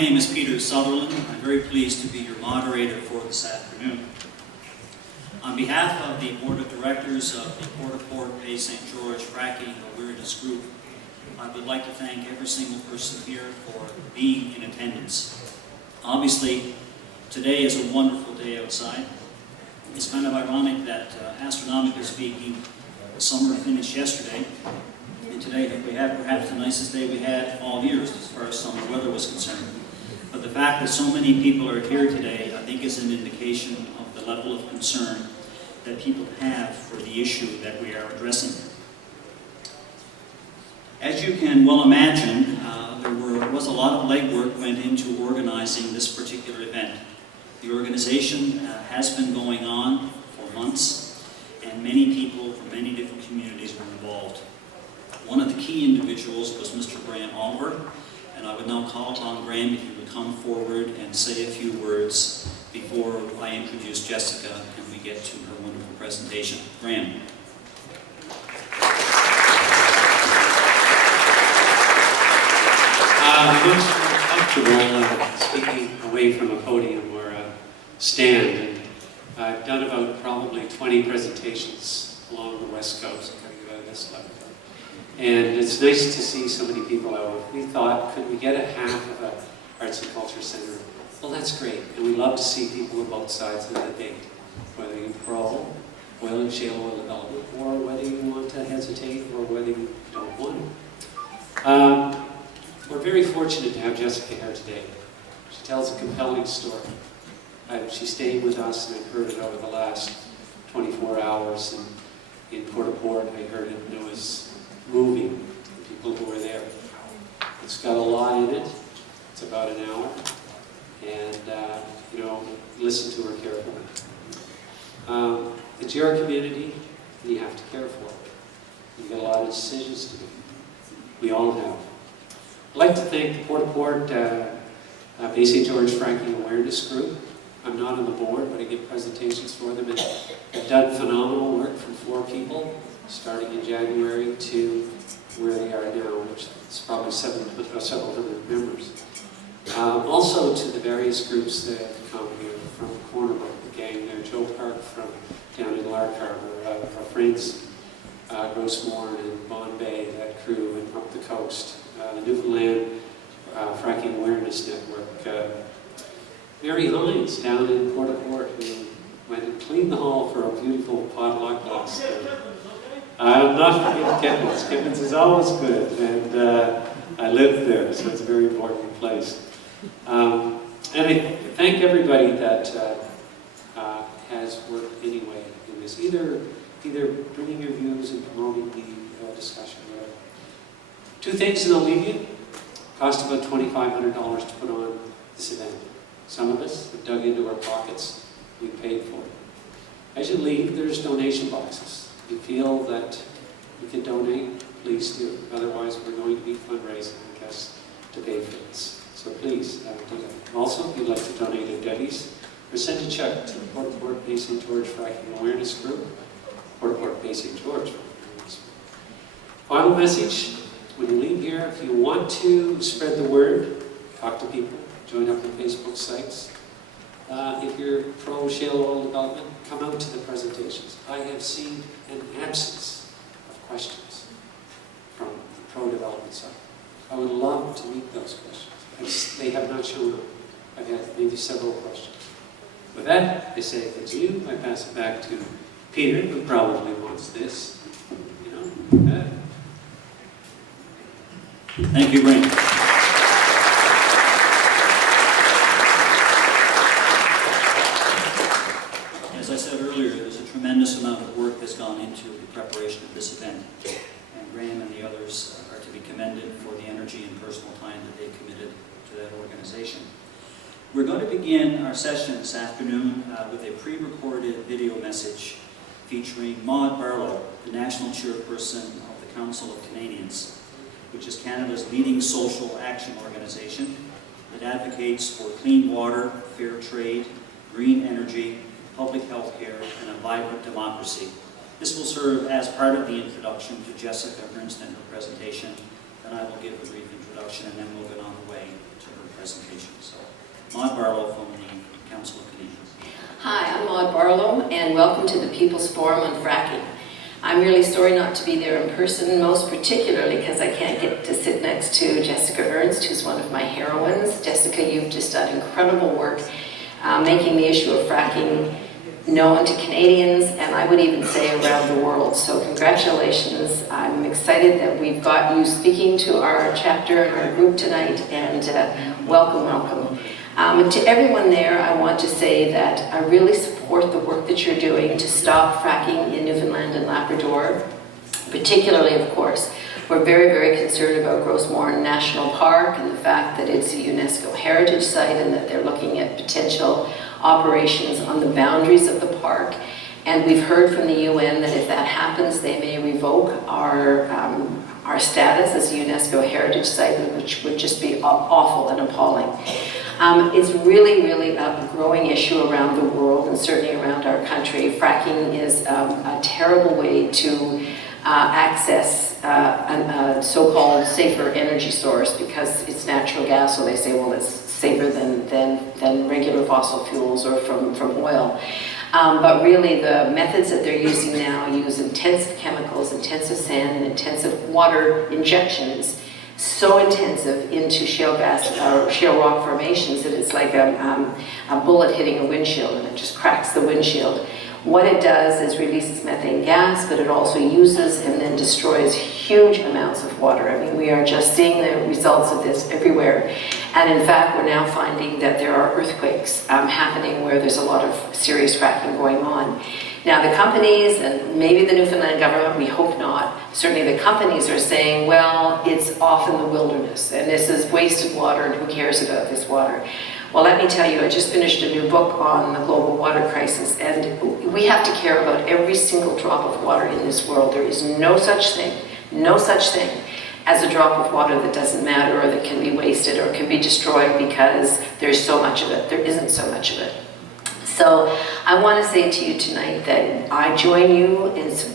name is Peter Sutherland. I'm very pleased to be your moderator for this afternoon. On behalf of the Board of Directors of the Port Bay St. George Frac'ing Awareness Group, I would like to thank every single person here for being in attendance. Obviously, today is a wonderful day outside. It's kind of ironic that, astronomically speaking, the summer finished yesterday, and today we have perhaps the nicest day we had all years as far as summer weather was concerned. But the fact that so many people are here today, I think, is an indication of the level of concern that people have for the issue that we are addressing. As you can well imagine, there was a lot of legwork went into organizing this particular event. The organization has been going on for months, and many people from many different communities were involved. One of the key individuals was Mr. Graham Oliver, and I would now call upon Graham if he would come forward and say a few words before I introduce Jessica and we get to her wonderful presentation. Graham. I'm much more comfortable speaking away from a podium or a stand. And I've done about probably 20 presentations along the West Coast coming out of this Labrador. And it's nice to see so many people out. We thought, could we get a half of an Arts and Culture Center? Well, that's great. And we love to see people on both sides of the debate, whether you pro oil and shale oil development, or whether you want to hesitate, or whether you don't want to. We're very fortunate to have Jessica here today. She tells a compelling story. She's staying with us, and I've heard it over the last 24 hours. And in Port, I heard it, and it was moving, the people who were there. It's got a lot in it. It's about an hour. And, listen to her carefully. It's your community, and you have to care for it. You've got a lot of decisions to make. We all have. I'd like to thank the Port Bay St. George Fracking Awareness Group. I'm not on the board, but I give presentations for them. And they've done phenomenal work from 4 people, starting in January to where they are now, which is probably several hundred members. Also to the various groups that have come here from Cornerbrook, the gang there, Joe Park from down in Lark Harbor, our friends Grossmore and Bon Bay, that crew, and up the coast. The Newfoundland Fracking Awareness Network. Mary Hines down in Port, who went and cleaned the hall for a beautiful potluck last night. I'm not forgetting Kevin's. Kevin's is always good, and I live there, so it's a very important place. And I thank everybody that has worked anyway in this, either bringing your views and promoting the discussion. 2 things and I'll leave you. Cost about $2,500 to put on this event. Some of us have dug into our pockets. We paid for it. As you leave, there's donation boxes. If you feel that you can donate, please do. Otherwise, we're going to be fundraising, I guess, to pay for this. So please do that. Also, if you'd like to donate to Debbie's, or send a check to the Port Bay St. George Fracking Awareness Group, Port Bay St. George. Final message. When you leave here, if you want to spread the word, talk to people, join up on Facebook sites. If you're pro-shale oil development, come out to the presentations. I have seen an absence of questions from the pro-development side. I would love to meet those questions. They have not shown up. I've had maybe several questions. With that, I say thank you. I pass it back to Peter, who probably wants this. Thank you, Graham. As I said earlier, there's a tremendous amount of work that's gone into the preparation of this event. And Graham and the others are to be commended for the energy and personal time that they committed to that organization. We're going to begin our session this afternoon with a pre-recorded video message featuring Maud Barlow, the National Chairperson of the Council of Canadians, which is Canada's leading social action organization that advocates for clean water, fair trade, green energy, public health care, and a vibrant democracy. This will serve as part of the introduction to Jessica Ernst and her presentation, then I will give a brief introduction, and then we'll get on the way to her presentation. So, Maud Barlow from the Council of Canadians. Hi, I'm Maud Barlow, and welcome to the People's Forum on Fracking. I'm really sorry not to be there in person, most particularly because I can't get to sit next to Jessica Ernst, who's one of my heroines. Jessica, you've just done incredible work making the issue of fracking known to Canadians, and I would even say around the world. So congratulations. I'm excited that we've got you speaking to our chapter and our group tonight, and welcome, welcome. And to everyone there, I want to say that I really support the work that you're doing to stop fracking in Newfoundland and Labrador. Particularly, of course, we're very, very concerned about Rosemud National Park and the fact that it's a UNESCO heritage site and that they're looking at potential operations on the boundaries of the park. And we've heard from the UN that if that happens, they may revoke our status as a UNESCO heritage site, which would just be awful and appalling. It's really, really a growing issue around the world and certainly around our country. Fracking is a terrible way to access a so-called safer energy source because it's natural gas, so they say, well, it's safer than regular fossil fuels or from oil. But really the methods that they're using now use intensive chemicals, intensive sand, and intensive water injections, so intensive into shale gas or shale rock formations that it's like a bullet hitting a windshield, and it just cracks the windshield. What it does is releases methane gas, but it also uses and then destroys huge amounts of water. I mean, we are just seeing the results of this everywhere. And in fact, we're now finding that there are earthquakes happening where there's a lot of serious fracking going on. Now, the companies, and maybe the Newfoundland government, we hope not, certainly the companies are saying, well, it's off in the wilderness, and this is wasted water, and who cares about this water? Well, let me tell you, I just finished a new book on the global water crisis, and we have to care about every single drop of water in this world. There is no such thing as a drop of water that doesn't matter or that can be wasted or can be destroyed because there's so much of it. There isn't so much of it. So I want to say to you tonight that I join you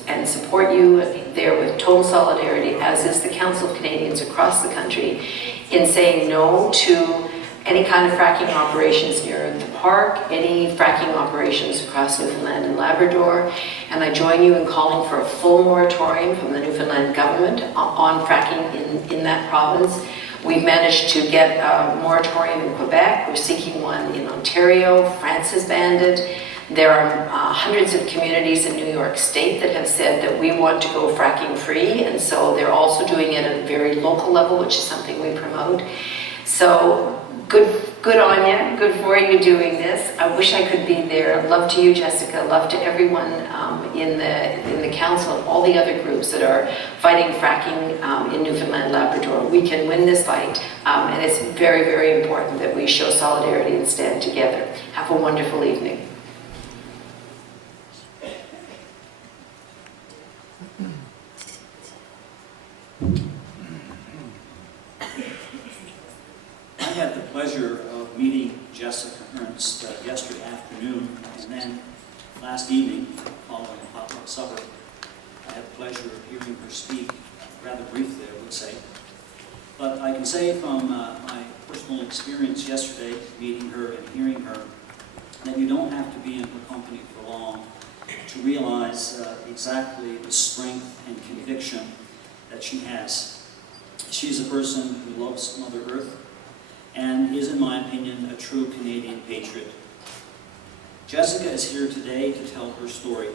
and support you there with total solidarity, as is the Council of Canadians across the country, in saying no to any kind of fracking operations near the park, any fracking operations across Newfoundland and Labrador. And I join you in calling for a full moratorium from the Newfoundland government on fracking in that province. We've managed to get a moratorium in Quebec. We're seeking one in Ontario. France has banned it. There are hundreds of communities in New York State that have said that we want to go fracking free, and so they're also doing it at a very local level, which is something we promote. So good on you, good for you doing this. I wish I could be there. Love to you, Jessica. Love to everyone in the council and all the other groups that are fighting fracking in Newfoundland, Labrador. We can win this fight, and it's very, very important that we show solidarity and stand together. Have a wonderful evening. I had the pleasure of meeting Jessica Ernst yesterday afternoon, and then last evening, following a potluck supper, I had the pleasure of hearing her speak, rather briefly, I would say. But I can say from my personal experience yesterday, meeting her and hearing her, that you don't have to be in her company for long to realize exactly the strength and conviction that she has. She's a person who loves Mother Earth, and is, in my opinion, a true Canadian patriot. Jessica is here today to tell her story.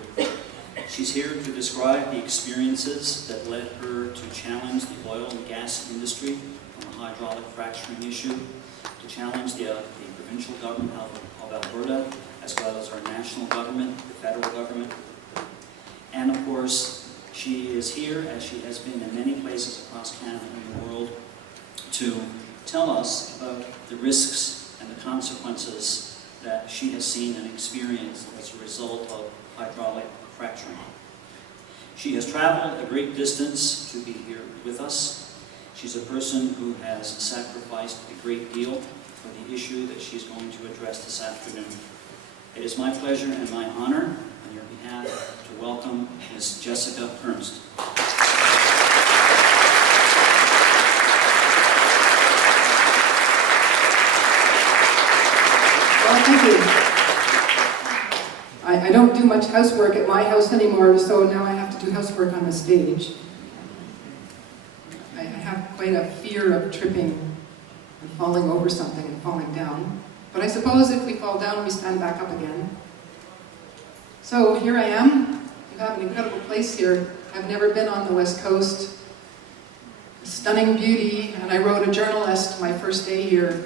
She's here to describe the experiences that led her to challenge the oil and gas industry on the hydraulic fracturing issue, to challenge the provincial government of Alberta, as well as our national government, the federal government. And of course, she is here, as she has been in many places across Canada and the world, to tell us about the risks and the consequences that she has seen and experienced as a result of hydraulic fracturing. She has traveled a great distance to be here with us. She's a person who has sacrificed a great deal for the issue that she's going to address this afternoon. It is my pleasure and my honor, on your behalf, to welcome Ms. Jessica Ernst. much housework at my house anymore, so now I have to do housework on the stage. I have quite a fear of tripping and falling over something and falling down. But I suppose if we fall down, we stand back up again. So here I am. You have an incredible place here. I've never been on the West Coast. Stunning beauty, and I wrote a journalist my first day here.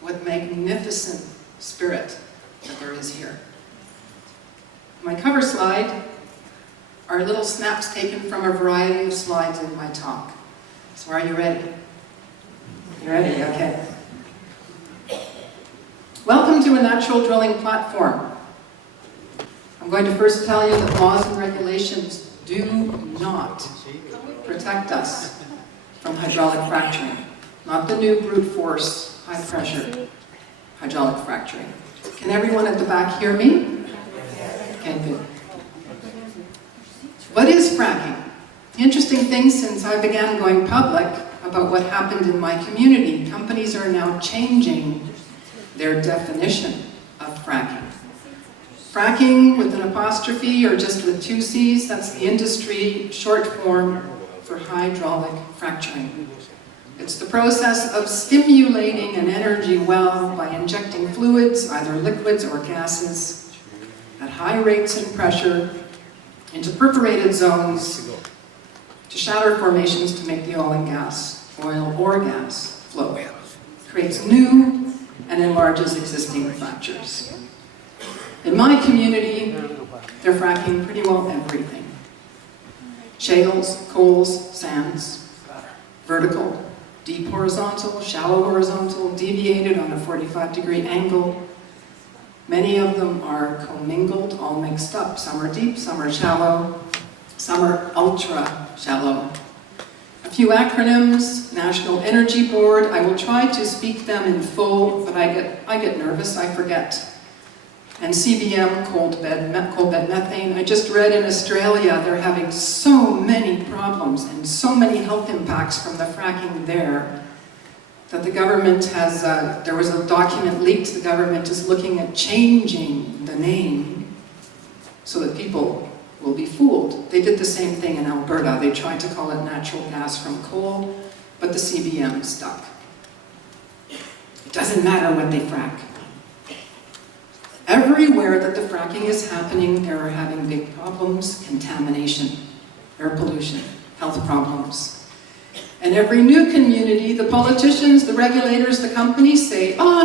What magnificent spirit that there is here. My cover slide are little snaps taken from a variety of slides in my talk. So are you ready? You ready? Okay. Welcome to a natural drilling platform. I'm going to first tell you that laws and regulations do not protect us from hydraulic fracturing. Not the new brute force, high pressure hydraulic fracturing. Can everyone at the back hear me? Okay, good. What is fracking? The interesting thing since I began going public about what happened in my community, companies are now changing their definition of fracking. Fracking with an apostrophe or just with 2 C's, that's the industry short form for hydraulic fracturing. It's the process of stimulating an energy well by injecting fluids, either liquids or gases, at high rates and pressure into perforated zones to shatter formations to make the oil or gas flow. It creates new and enlarges existing fractures. In my community, they're fracking pretty well everything. Shales, coals, sands, vertical, deep horizontal, shallow horizontal, deviated on a 45-degree angle. Many of them are commingled, all mixed up. Some are deep, some are shallow, some are ultra shallow. A few acronyms: National Energy Board. I will try to speak them in full, but I get nervous, I forget. And CBM, coal bed methane. I just read in Australia they're having so many problems and so many health impacts from the fracking there that the government has, there was a document leaked, the government is looking at changing the name so that people will be fooled. They did the same thing in Alberta. They tried to call it natural gas from coal, but the CBM stuck. It doesn't matter what they frack. Everywhere that the fracking is happening, they're having big problems: contamination, air pollution, health problems. And every new community, the politicians, the regulators, the companies say, oh,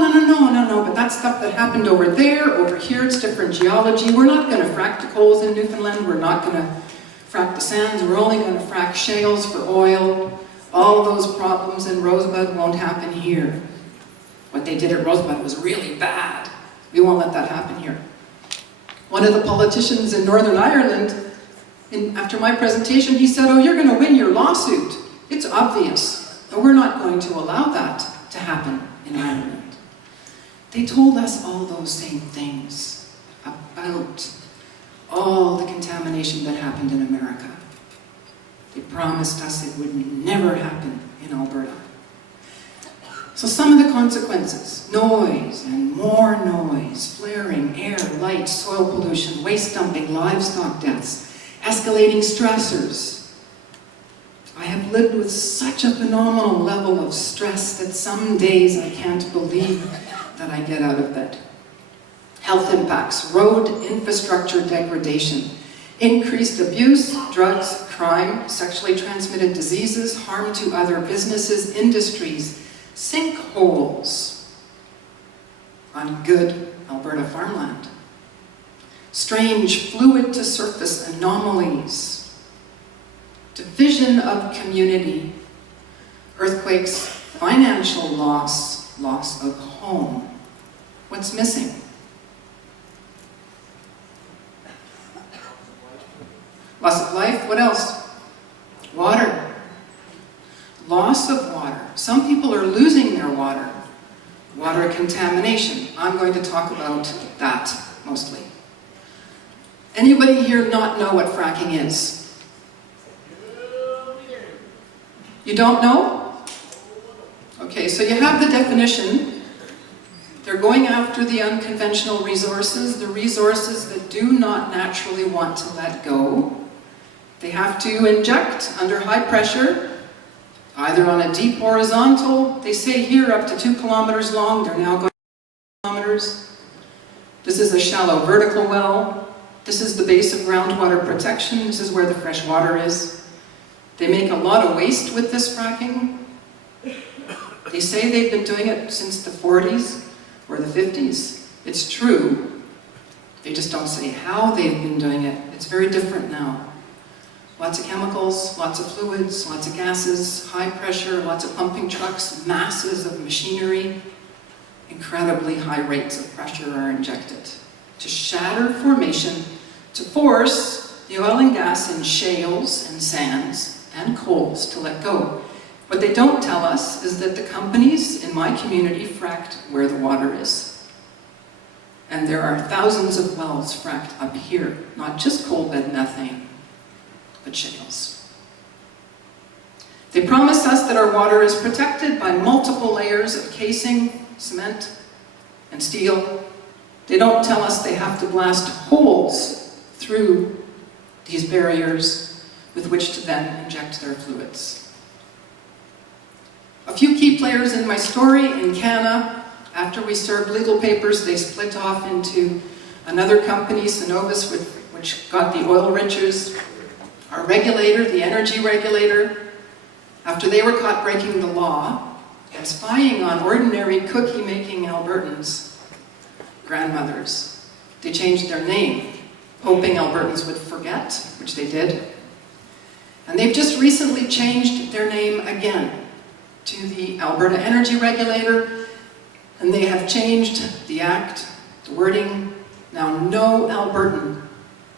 no, but that's stuff that happened over there, over here, it's different geology. We're not going to frack the coals in Newfoundland, we're not going to frack the sands, we're only going to frack shales for oil. All those problems in Rosebud won't happen here. What they did at Rosebud was really bad. We won't let that happen here. One of the politicians in Northern Ireland, after my presentation, he said, oh, you're going to win your lawsuit. It's obvious, but we're not going to allow that to happen in Ireland. They told us all those same things about all the contamination that happened in America. They promised us it would never happen in Alberta. So some of the consequences: noise and more noise, flaring, air, light, soil pollution, waste dumping, livestock deaths, escalating stressors. I have lived with such a phenomenal level of stress that some days I can't believe that I get out of bed. Health impacts: road infrastructure degradation, increased abuse, drugs, crime, sexually transmitted diseases, harm to other businesses, industries, sinkholes on good Alberta farmland, strange fluid-to-surface anomalies, division of community, earthquakes, financial loss, loss of home. What's missing? Loss of life. What else? Water. Loss of water. Some people are losing their water. Water contamination. I'm going to talk about that mostly. Anybody here not know what fracking is? You don't know? Okay, so you have the definition. They're going going after the unconventional resources, the resources that do not naturally want to let go. They have to inject under high pressure, either on a deep horizontal, they say here up to 2 kilometers long, they're now going 2 kilometers. This is a shallow vertical well. This is the base of groundwater protection. This is where the fresh water is. They make a lot of waste with this fracking. They say they've been doing it since the 40s or the 50s. It's true. They just don't say how they've been doing it. It's very different now. Lots of chemicals, lots of fluids, lots of gases, high pressure, lots of pumping trucks, masses of machinery. Incredibly high rates of pressure are injected to shatter formation, to force the oil and gas in shales and sands and coals to let go. What they don't tell us is that the companies in my community fracked where the water is. And there are thousands of wells fracked up here, not just coal bed methane, but shales. They promise us that our water is protected by multiple layers of casing, cement, and steel. They don't tell us they have to blast holes through these barriers with which to then inject their fluids. A few key players in my story: EnCana. After we served legal papers, they split off into another company, Synovus, which got the oil riches. Our regulator, the energy regulator, after they were caught breaking the law and spying on ordinary cookie-making Albertans, grandmothers, they changed their name, hoping Albertans would forget, which they did. And they've just recently changed their name again to the Alberta Energy Regulator, and they have changed the act, the wording. Now no Albertan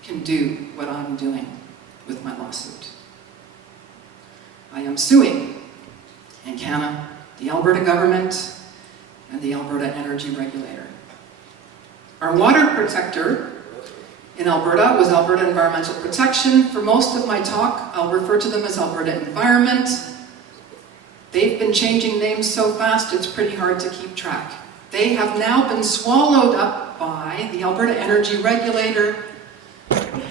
can do what I'm doing with my lawsuit. I am suing EnCana, the Alberta government, and the Alberta Energy Regulator. Our water protector in Alberta was Alberta Environmental Protection. For most of my talk, I'll refer to them as Alberta Environment. They've been changing names so fast, it's pretty hard to keep track. They have now been swallowed up by the Alberta Energy Regulator.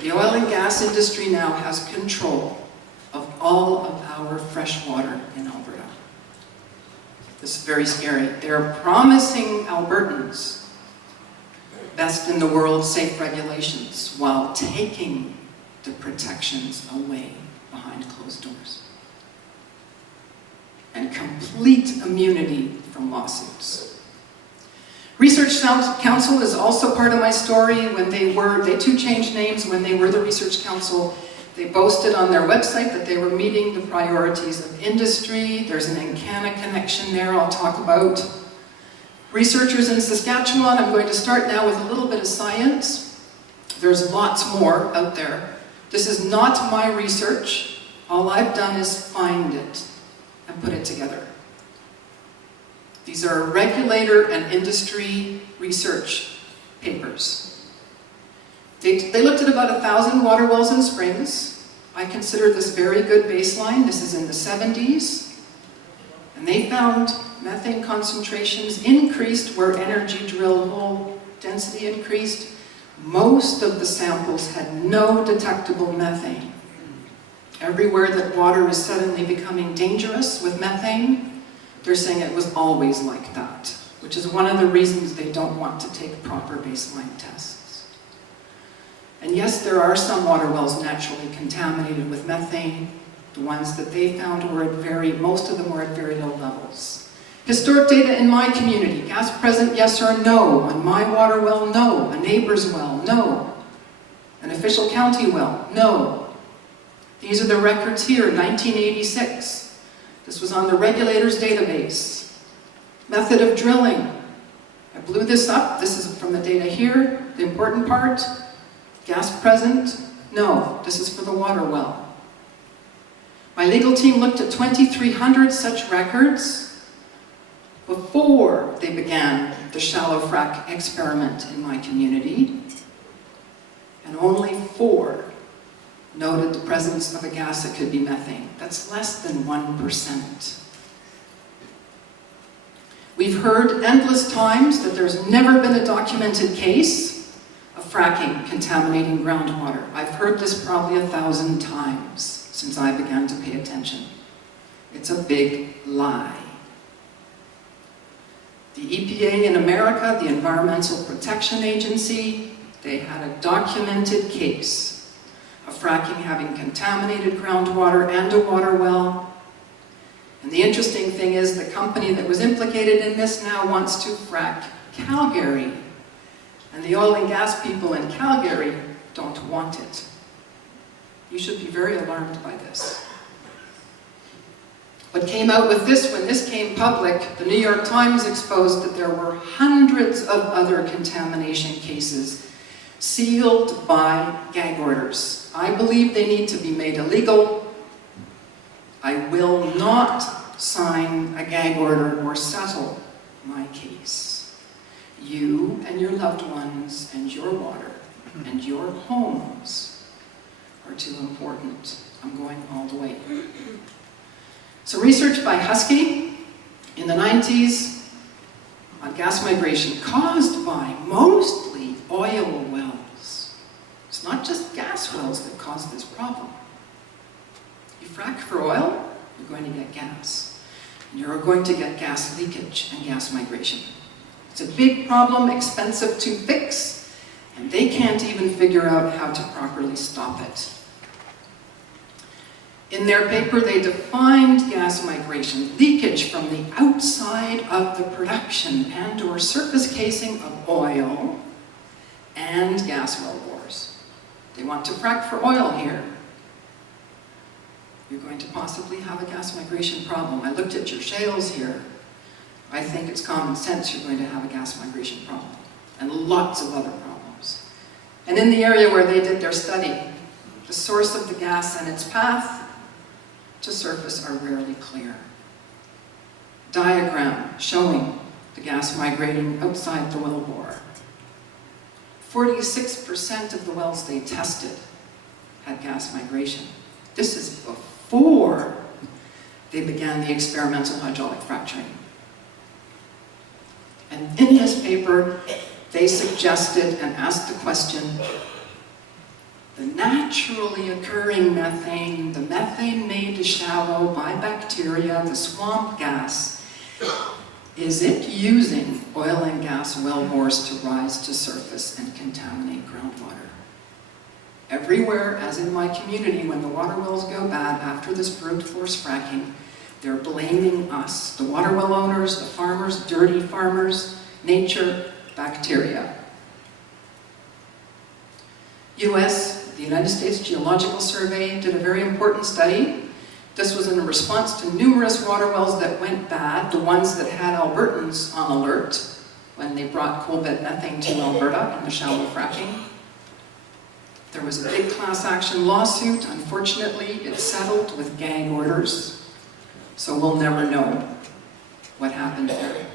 The oil and gas industry now has control of all of our fresh water in Alberta. This is very scary. They're promising Albertans best in the world safe regulations while taking the protections away behind closed doors. And complete immunity from lawsuits. Research Council is also part of my story. They too changed names. When they were the Research Council, they boasted on their website that they were meeting the priorities of industry. There's an EnCana connection there I'll talk about. Researchers in Saskatchewan, I'm going to start now with a little bit of science. There's lots more out there. This is not my research. All I've done is find it and put it together. These are regulator and industry research papers. They looked at about 1,000 water wells and springs. I consider this very good baseline. This is in the 70s. And they found methane concentrations increased where energy drill hole density increased. Most of the samples had no detectable methane. Everywhere that water is suddenly becoming dangerous with methane, they're saying it was always like that, which is one of the reasons they don't want to take proper baseline tests. And yes, there are some water wells naturally contaminated with methane. The ones that they found were most of them were at very low levels. Historic data in my community: gas present, yes or no. On my water well, no. A neighbor's well, no. An official county well, no. These are the records here, 1986. This was on the regulator's database. Method of drilling. I blew this up. This is from the data here. The important part: gas present, no. This is for the water well. My legal team looked at 2,300 such records before they began the shallow frac experiment in my community, and only 4 noted the presence of a gas that could be methane. That's less than 1%. We We've heard endless times that there's never been a documented case of fracking contaminating groundwater. I've heard this probably 1,000 times since I began to pay attention. It's a big lie. The EPA in America, the Environmental Protection Agency, they had a documented case of fracking having contaminated groundwater and a water well. And the interesting thing is the company that was implicated in this now wants to frack Calgary. And the oil and gas people in Calgary don't want it. You should be very alarmed by this. What came out with this, when this came public, the New York Times exposed that there were hundreds of other contamination cases sealed by gag orders. I believe they need to be made illegal. I will not sign a gag order or settle my case. You and your loved ones and your water and your homes are too important. I'm going all the way. So research by Husky in the 90s on gas migration caused by mostly oil wells. It's not just gas wells that cause this problem. You frack for oil, you're going to get gas. And you're going to get gas leakage and gas migration. It's a big problem, expensive to fix, and they can't even figure out how to properly stop it. In their paper, they defined gas migration, leakage from the outside of the production and or surface casing of oil and gas well bores. They want to frack for oil here. You're going to possibly have a gas migration problem. I looked at your shales here. I think it's common sense you're going to have a gas migration problem, and lots of other problems. And in the area where they did their study, the source of the gas and its path to surface are rarely clear. Diagram showing the gas migrating outside the well bore. 46% of the wells they tested had gas migration. This is before they began the experimental hydraulic fracturing. And in this paper, they suggested and asked the question, the naturally occurring methane, the methane made shallow by bacteria, the swamp gas, is it using oil and gas well bores to rise to surface and contaminate groundwater? Everywhere, as in my community, when the water wells go bad after this brute force fracking, they're blaming us, the water well owners, the farmers, dirty farmers, nature, bacteria. The United States Geological Survey did a very important study. This was in response to numerous water wells that went bad, the ones that had Albertans on alert when they brought coal bed methane to Alberta in the shallow fracking. There was a big class action lawsuit. Unfortunately, it settled with gag orders, so we'll never know what happened there.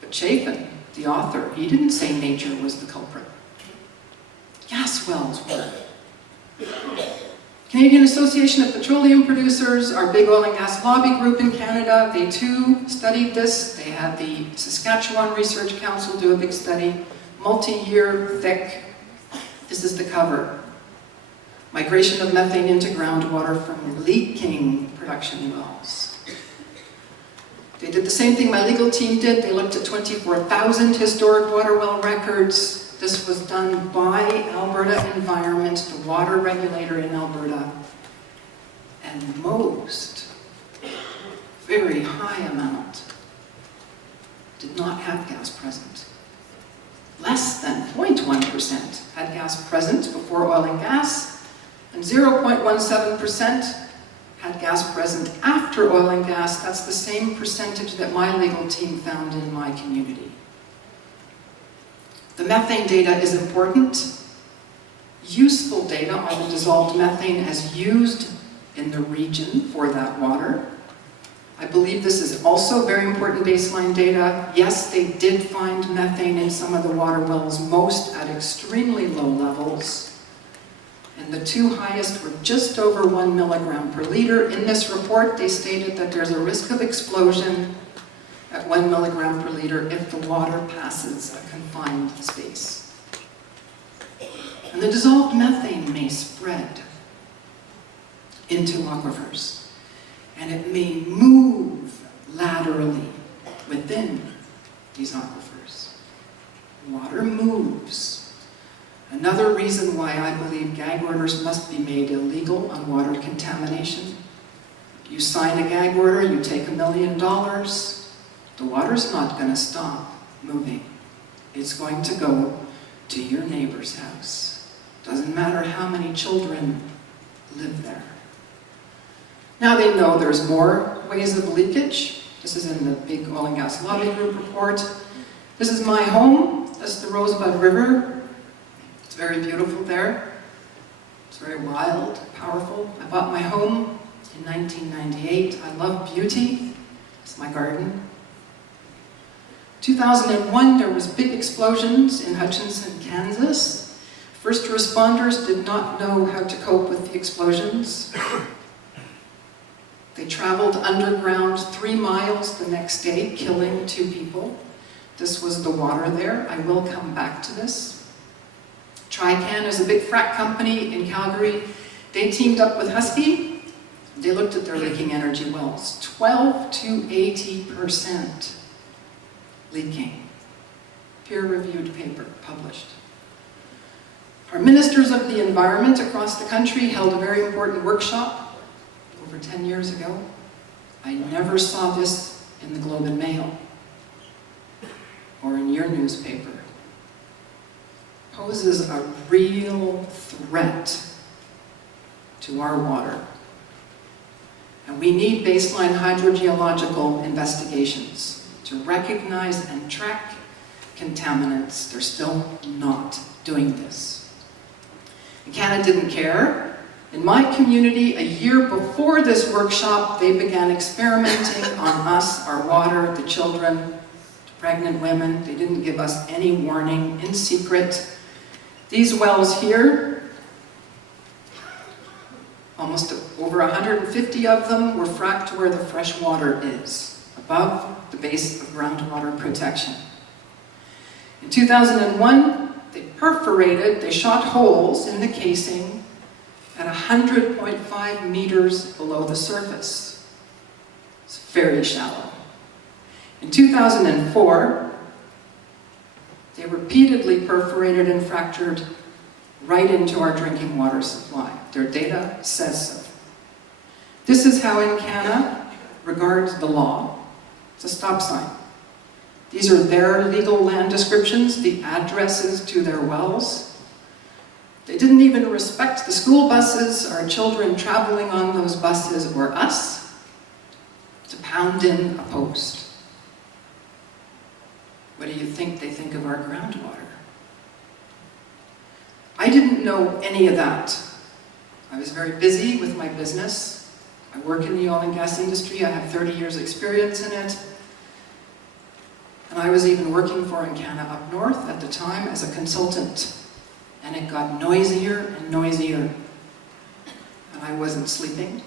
But Chapin, the author, he didn't say nature was the culprit. Gas wells were. Canadian Association of Petroleum Producers, our big oil and gas lobby group in Canada, they too studied this. They had the Saskatchewan Research Council do a big study, multi-year, thick. This is the cover. Migration of methane into groundwater from leaking production wells. They did the same thing my legal team did. They looked at 24,000 historic water well records. This was done by Alberta Environment, the water regulator in Alberta. And most, very high amount, did not have gas present. Less than 0.1% had gas present before oil and gas, and 0.17% had gas present after oil and gas. That's the same percentage that my legal team found in my community. The methane data is important. Useful data on the dissolved methane as used in the region for that water. I believe this is also very important baseline data. Yes, they did find methane in some of the water wells, most at extremely low levels. And the two highest were just over 1 milligram per liter. In this report, they stated that there's a risk of explosion at 1 milligram per liter if the water passes a confined space. And the dissolved methane may spread into aquifers, and it may move laterally within these aquifers. Water moves. Another reason why I believe gag orders must be made illegal on water contamination. You sign a gag order, you take $1 million, the water's not going to stop moving. It's going to go to your neighbor's house. Doesn't matter how many children live there. Now they know there's more ways of leakage. This is in the big oil and gas lobby group report. This is my home. This is the Rosebud River. It's very beautiful there. It's very wild, powerful. I bought my home in 1998. I love beauty. It's my garden. 2001, there was big explosions in Hutchinson, Kansas. First responders did not know how to cope with the explosions. They traveled underground 3 miles the next day, killing 2 people. This was the water there. I will come back to this. Trican is a big frac company in Calgary. They teamed up with Husky. They looked at their leaking energy wells. 12 to 80% leaking. Peer-reviewed paper published. Our ministers of the environment across the country held a very important workshop over 10 years ago. I never saw this in the Globe and Mail or in your newspaper. Poses a real threat to our water. And we need baseline hydrogeological investigations to recognize and track contaminants. They're still not doing this. EnCana didn't care. In my community, a year before this workshop, they began experimenting on us, our water, the children, the pregnant women. They didn't give us any warning, in secret. These wells here, almost over 150 of them were fracked where the fresh water is, above the base of groundwater protection. In 2001, they shot holes in the casing at 100.5 meters below the surface. It's very shallow. In 2004, they repeatedly perforated and fractured right into our drinking water supply. Their data says so. This is how EnCana regards the law. It's a stop sign. These are their legal land descriptions, the addresses to their wells. They didn't even respect the school buses, our children traveling on those buses, or us, to pound in a post. What do you think they think of our groundwater? I didn't know any of that. I was very busy with my business. I work in the oil and gas industry. I have 30 years experience in it. And I was even working for EnCana up north at the time as a consultant. And it got noisier and noisier. And I wasn't sleeping.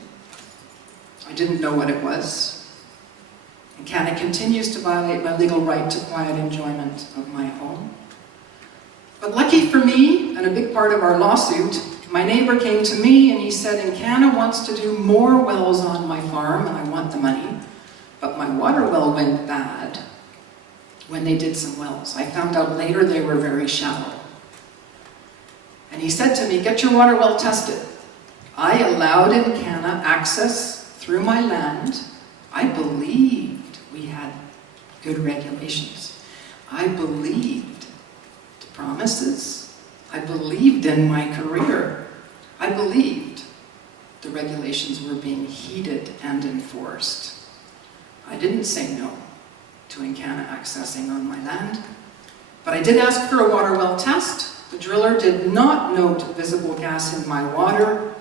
I didn't know what it was. EnCana continues to violate my legal right to quiet enjoyment of my home. But lucky for me, and a big part of our lawsuit, my neighbor came to me and he said, EnCana wants to do more wells on my farm and I want the money, but my water well went bad when they did some wells. I found out later they were very shallow. And he said to me, get your water well tested. I allowed EnCana access through my land. I believed we had good regulations. I believed the promises. I believed in my career. I believed the regulations were being heeded and enforced. I didn't say no to EnCana accessing on my land, but I did ask for a water well test. The driller did not note visible gas in my water,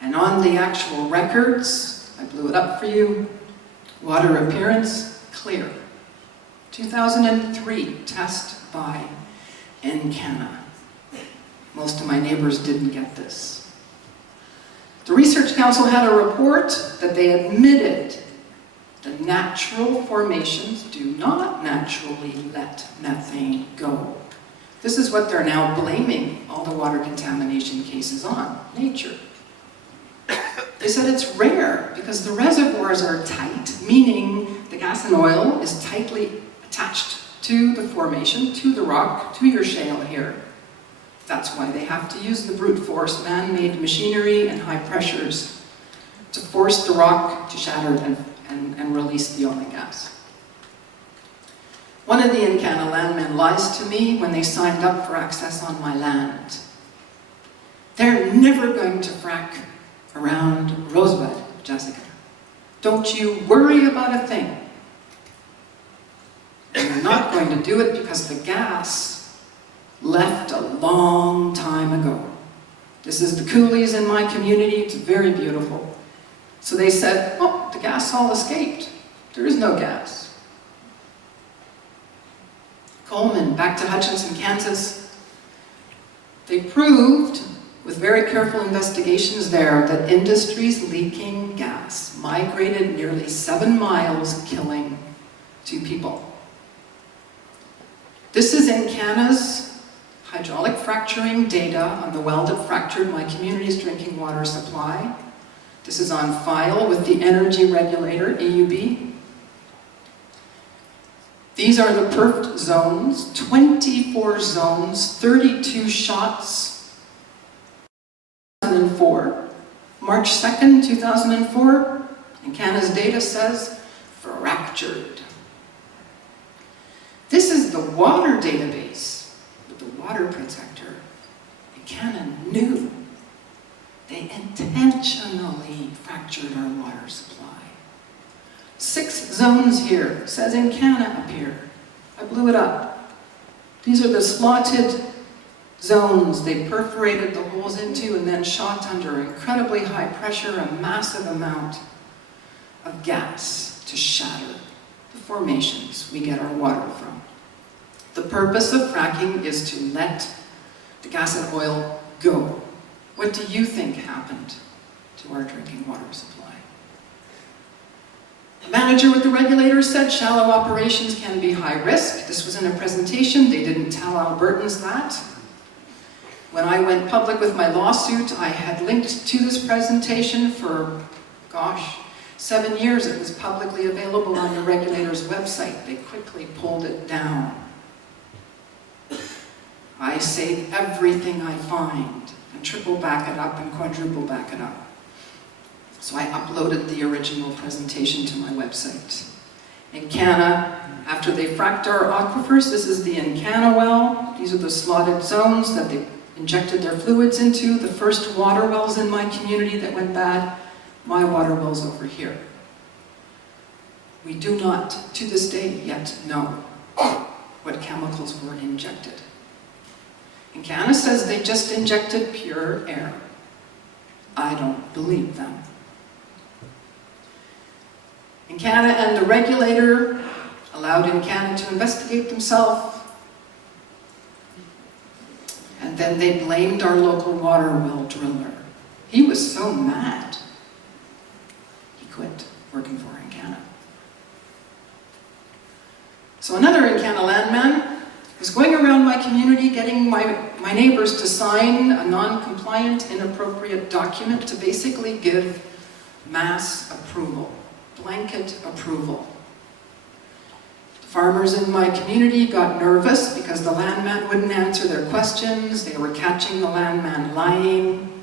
and on the actual records, I blew it up for you, water appearance, clear. 2003 test by EnCana. Most of my neighbors didn't get this. The Research Council had a report that they admitted The natural formations do not naturally let methane go. This is what they're now blaming all the water contamination cases on, nature. They said it's rare because the reservoirs are tight, meaning the gas and oil is tightly attached to the formation, to the rock, to your shale here. That's why they have to use the brute force, man-made machinery and high pressures to force the rock to shatter and release the oil and gas. One of the EnCana landmen lies to me when they signed up for access on my land. They're never going to frack around Rosebud, Jessica. Don't you worry about a thing. And they're not going to do it because the gas left a long time ago. This is the coulees in my community. It's very beautiful. So they said, oh, the gas all escaped. There is no gas. Coleman, back to Hutchinson, Kansas. They proved, with very careful investigations there, that industries leaking gas migrated nearly 7 miles, killing 2 people. This is EnCana's hydraulic fracturing data on the well that fractured my community's drinking water supply. This is on file with the energy regulator, EUB. These are the perfed zones, 24 zones, 32 shots. 2004, March 2nd, 2004, EnCana's data says fractured. This is the water database with the water protector. EnCana knew. They intentionally fractured our water supply. 6 zones here, says EnCana up here. I blew it up. These are the slotted zones they perforated the holes into and then shot under incredibly high pressure a massive amount of gas to shatter the formations we get our water from. The purpose of fracking is to let the gas and oil go. What do you think happened to our drinking water supply? The manager with the regulator said shallow operations can be high risk. This was in a presentation. They didn't tell Albertans that. When I went public with my lawsuit, I had linked to this presentation for, 7 years. It was publicly available on the regulator's website. They quickly pulled it down. I save everything I find and triple back it up and quadruple back it up. So I uploaded the original presentation to my website. EnCana, after they fracked our aquifers, this is the EnCana well. These are the slotted zones that they injected their fluids into. The first water wells in my community that went bad, my water wells over here. We do not, to this day, yet know what chemicals were injected. EnCana says they just injected pure air. I don't believe them. EnCana and the regulator allowed EnCana to investigate themselves, and then they blamed our local water well driller. He was so mad, he quit working for EnCana. So another EnCana landman was going around my community getting my neighbors to sign a non-compliant, inappropriate document to basically give mass approval, blanket approval. The farmers in my community got nervous because the landman wouldn't answer their questions. They were catching the landman lying.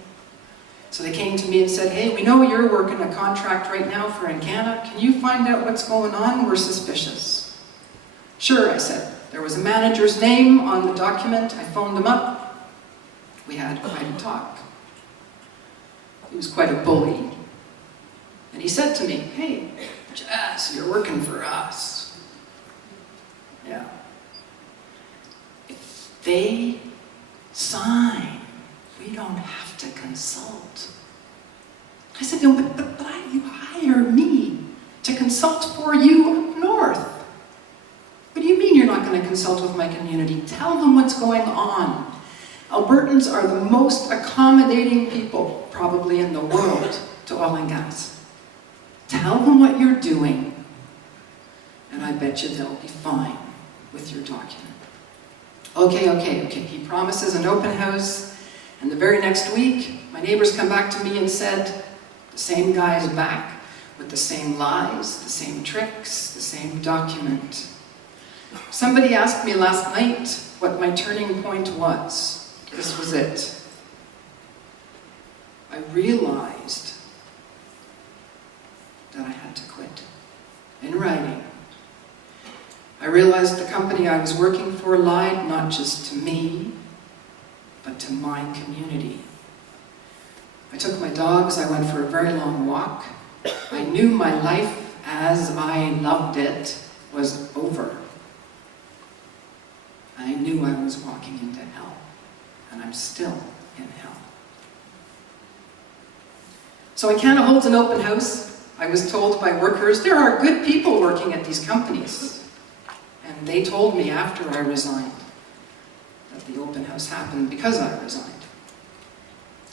So they came to me and said, hey, we know you're working a contract right now for EnCana. Can you find out what's going on? We're suspicious. Sure, I said. There was a manager's name on the document. I phoned him up. We had quite a talk. He was quite a bully. And he said to me, hey, Jess, you're working for us. Yeah. If they sign, we don't have to consult. I said, no, but you hire me to consult for you up north. What do you mean you're not going to consult with my community? Tell them what's going on. Albertans are the most accommodating people, probably in the world, to oil and gas. Tell them what you're doing. and I bet you they'll be fine with your document. Okay. He promises an open house, and the very next week, my neighbors come back to me and said, the same guy's back with the same lies, the same tricks, the same document. Somebody asked me last night what my turning point was. This was it. I realized that I had to quit. In writing. I realized the company I was working for lied not just to me, but to my community. I took my dogs, I went for a very long walk. I knew my life as I loved it was over. I knew I was walking into hell, and I'm still in hell. So EnCana holds an open house. I was told by workers, there are good people working at these companies. And they told me after I resigned that the open house happened because I resigned.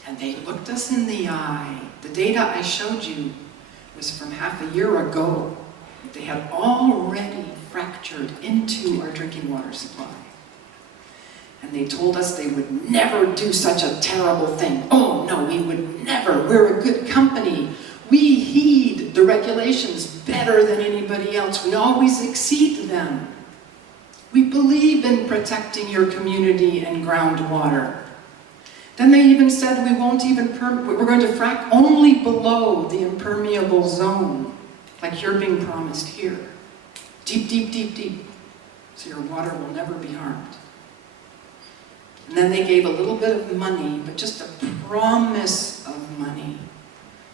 And they looked us in the eye. The data I showed you was from half a year ago. They had already fractured into our drinking water supply. And they told us they would never do such a terrible thing. Oh no, we would never. We're a good company. We heed the regulations better than anybody else. We always exceed them. We believe in protecting your community and groundwater. Then they even said we're going to frack only below the impermeable zone, like you're being promised here. Deep, deep, deep, deep. So your water will never be harmed. And then they gave a little bit of money, but just a promise of money,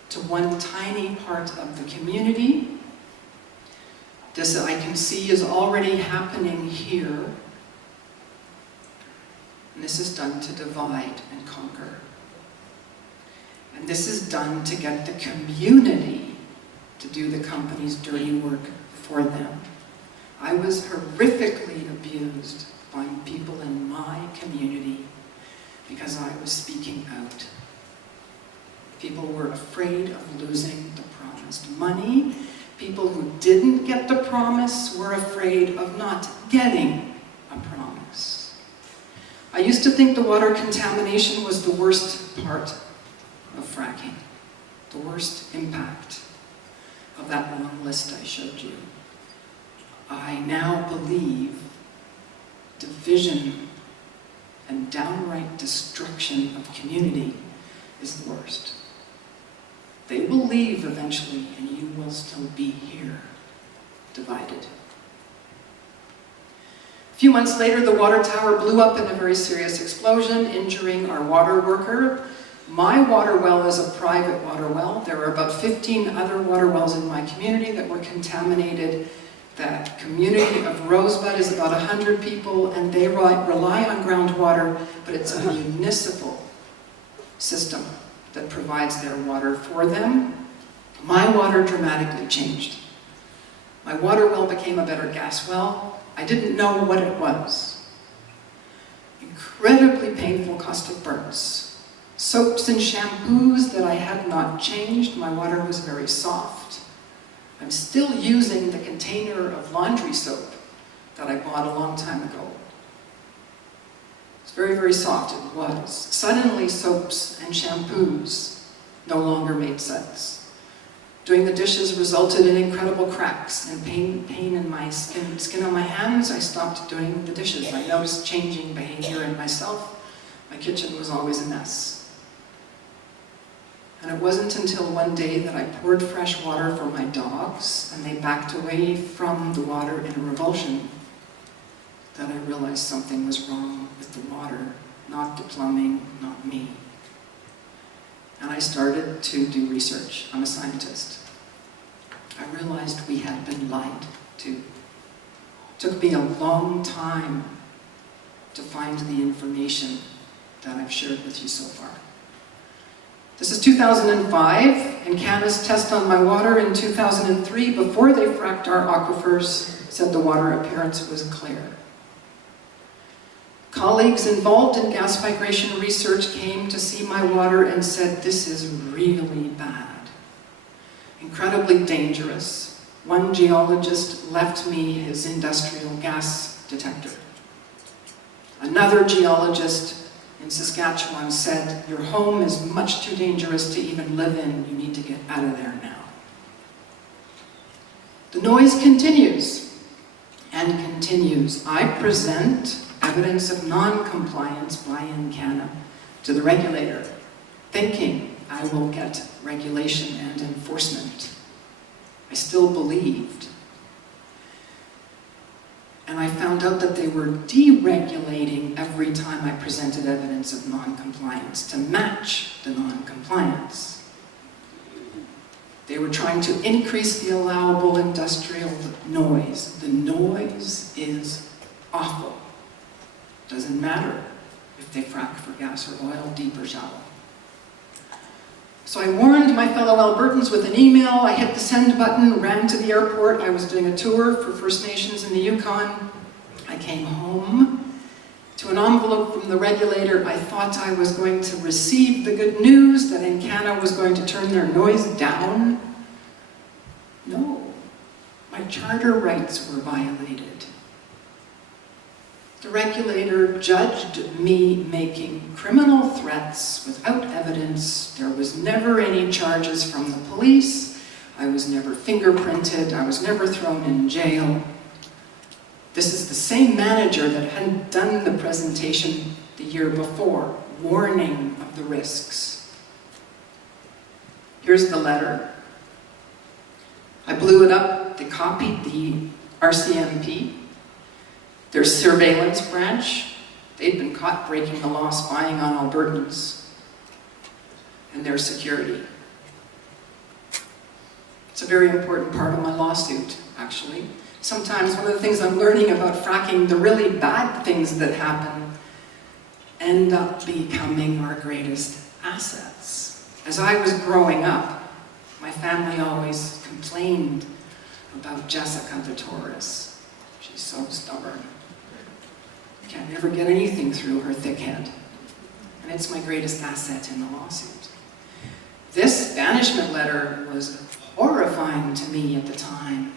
to one tiny part of the community. This, I can see, is already happening here. And this is done to divide and conquer. And this is done to get the community to do the company's dirty work for them. I was horrifically abused by people in my community because I was speaking out. People were afraid of losing the promised money. People who didn't get the promise were afraid of not getting a promise. I used to think the water contamination was the worst part of fracking, the worst impact of that long list I showed you. I now believe division and downright destruction of community is the worst. They will leave eventually, and you will still be here, divided. A few months later, the water tower blew up in a very serious explosion, injuring our water worker. My water well is a private water well. There are about 15 other water wells in my community that were contaminated. That community of Rosebud is about 100 people, and they rely on groundwater, but it's a municipal system that provides their water for them. My water dramatically changed. My water well became a better gas well. I didn't know what it was. Incredibly painful caustic burns. Soaps and shampoos that I had not changed. My water was very soft. I'm still using the container of laundry soap that I bought a long time ago. It's very, very soft, it was. Suddenly soaps and shampoos no longer made sense. Doing the dishes resulted in incredible cracks and pain in my skin on my hands. I stopped doing the dishes. I noticed changing behavior in myself. My kitchen was always a mess. And it wasn't until one day that I poured fresh water for my dogs, and they backed away from the water in a revulsion, that I realized something was wrong with the water, not the plumbing, not me. And I started to do research. I'm a scientist. I realized we had been lied to. It took me a long time to find the information that I've shared with you so far. This is 2005, EnCana's test on my water in 2003, before they fracked our aquifers, said the water appearance was clear. Colleagues involved in gas migration research came to see my water and said, this is really bad, incredibly dangerous, One geologist left me his industrial gas detector. Another geologist in Saskatchewan said, your home is much too dangerous to even live in. You need to get out of there now. The noise continues and continues. I present evidence of non-compliance by EnCana to the regulator, thinking I will get regulation and enforcement. I still believed. And I found out that they were deregulating every time I presented evidence of non-compliance to match the non-compliance. They were trying to increase the allowable industrial noise. The noise is awful. Doesn't matter if they frack for gas or oil, deep or shallow. So I warned my fellow Albertans with an email. I hit the send button, ran to the airport. I was doing a tour for First Nations in the Yukon. I came home to an envelope from the regulator. I thought I was going to receive the good news that EnCana was going to turn their noise down. No, my charter rights were violated. The regulator judged me making criminal threats without evidence. There was never any charges from the police. I was never fingerprinted. I was never thrown in jail. This is the same manager that had done the presentation the year before, warning of the risks. Here's the letter. I blew it up. They copied the RCMP. Their surveillance branch, they'd been caught breaking the law, spying on Albertans, and their security. It's a very important part of my lawsuit, actually. Sometimes one of the things I'm learning about fracking, the really bad things that happen, end up becoming our greatest assets. As I was growing up, my family always complained about Jessica the Taurus. She's so stubborn. Can't never get anything through her thick head. And it's my greatest asset in the lawsuit. This banishment letter was horrifying to me at the time.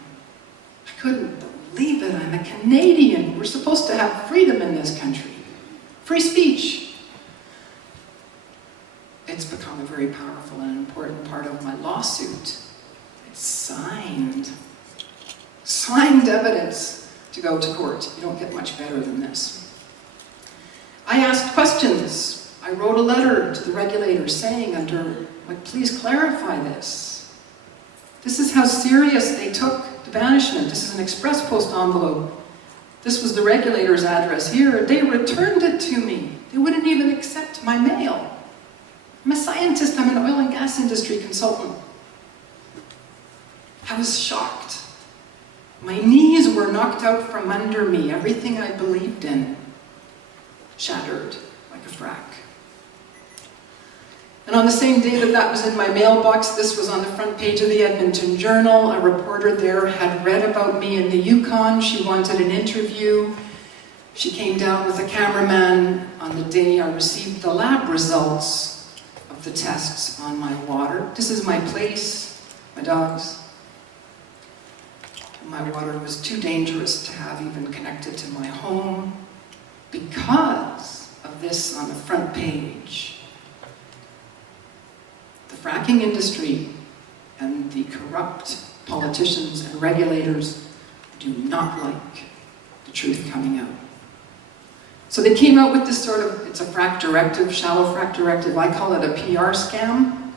I couldn't believe it. I'm a Canadian. We're supposed to have freedom in this country. Free speech. It's become a very powerful and important part of my lawsuit. It's signed evidence to go to court. You don't get much better than this. I asked questions. I wrote a letter to the regulator saying please clarify this. This is how serious they took the banishment. This is an express post envelope. This was the regulator's address here. They returned it to me. They wouldn't even accept my mail. I'm a scientist. I'm an oil and gas industry consultant. I was shocked. My knees were knocked out from under me. Everything I believed in shattered like a frack. And on the same day that was in my mailbox, this was on the front page of the Edmonton Journal. A reporter there had read about me in the Yukon. She wanted an interview. She came down with a cameraman on the day I received the lab results of the tests on my water. This is my place, my dogs. My water was too dangerous to have even connected to my home because of this on the front page. The fracking industry and the corrupt politicians and regulators do not like the truth coming out. So they came out with this it's a frack directive, shallow frack directive. I call it a PR scam,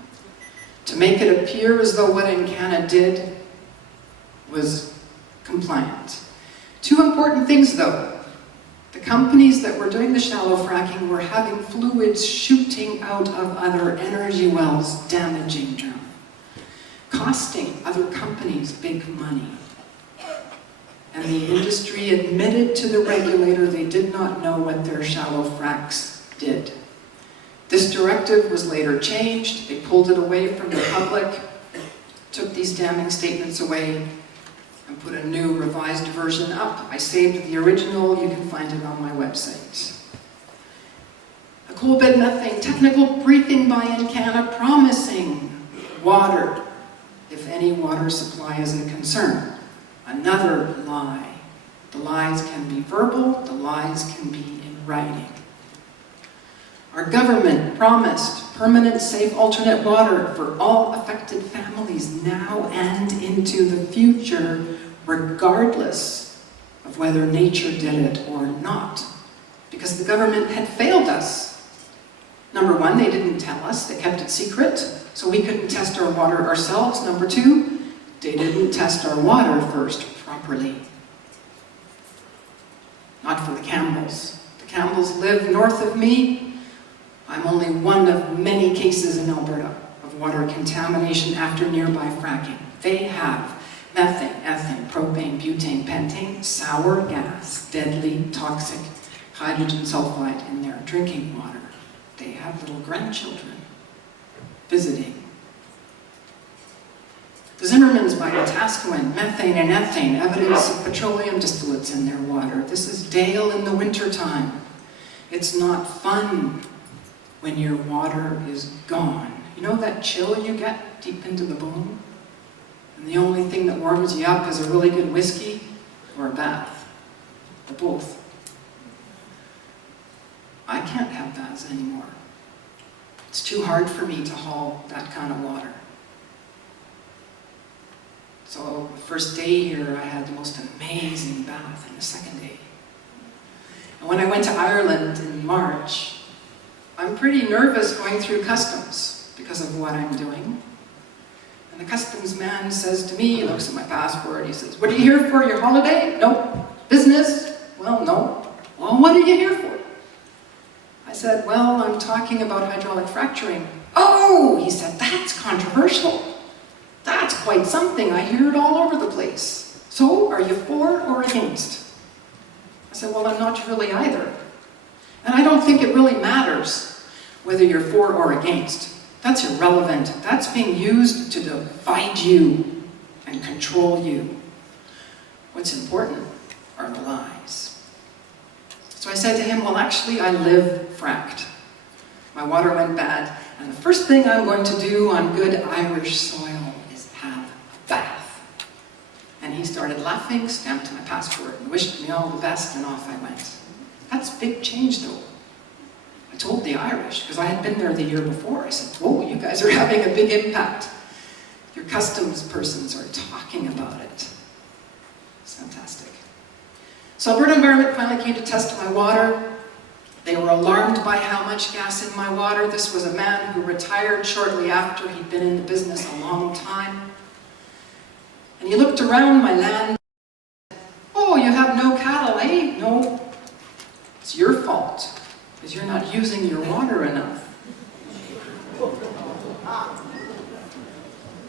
to make it appear as though what EnCana did was compliant. Two important things though. The companies that were doing the shallow fracking were having fluids shooting out of other energy wells, damaging them, costing other companies big money. And the industry admitted to the regulator they did not know what their shallow fracks did. This directive was later changed. They pulled it away from the public, took these damning statements away, and put a new revised version up. I saved the original. You can find it on my website. A coal bed methane technical briefing by EnCana promising water if any water supply is a concern. Another lie. The lies can be verbal, the lies can be in writing. Our government promised permanent, safe, alternate water for all affected families now and into the future, regardless of whether nature did it or not, because the government had failed us. Number one, they didn't tell us, they kept it secret, so we couldn't test our water ourselves. Number two, they didn't test our water first properly. Not for the Campbells. The Campbells live north of me. I'm only one of many cases in Alberta of water contamination after nearby fracking. They have methane, ethane, propane, butane, pentane, sour gas, deadly, toxic hydrogen sulfide in their drinking water. They have little grandchildren visiting. The Zimmermans by Wetaskiwin, methane and ethane, evidence of petroleum distillates in their water. This is Dale in the wintertime. It's not fun when your water is gone. You know that chill you get deep into the bone? And the only thing that warms you up is a really good whiskey or a bath, or both. I can't have baths anymore. It's too hard for me to haul that kind of water. So the first day here, I had the most amazing bath, and the second day. And when I went to Ireland in March, I'm pretty nervous going through customs because of what I'm doing. And the customs man says to me, he looks at my passport, he says, "What are you here for, your holiday?" "Nope." "Business?" "Well, no." "Well, what are you here for?" I said, "Well, I'm talking about hydraulic fracturing." "Oh," he said, "that's controversial. That's quite something. I hear it all over the place. So, are you for or against?" I said, "Well, I'm not really either. And I don't think it really matters whether you're for or against. That's irrelevant. That's being used to divide you and control you. What's important are the lies." So I said to him, "Well, actually, I live fracked. My water went bad, and the first thing I'm going to do on good Irish soil is have a bath." And he started laughing, stamped my passport, and wished me all the best, and off I went. That's big change, though. I told the Irish, because I had been there the year before, I said, "Whoa, you guys are having a big impact. Your customs persons are talking about it." It's fantastic. So Alberta Environment finally came to test my water. They were alarmed by how much gas in my water. This was a man who retired shortly after. He'd been in the business a long time. And he looked around my land. "Oh, you have no cattle, eh?" "No. It's your fault, because you're not using your water enough."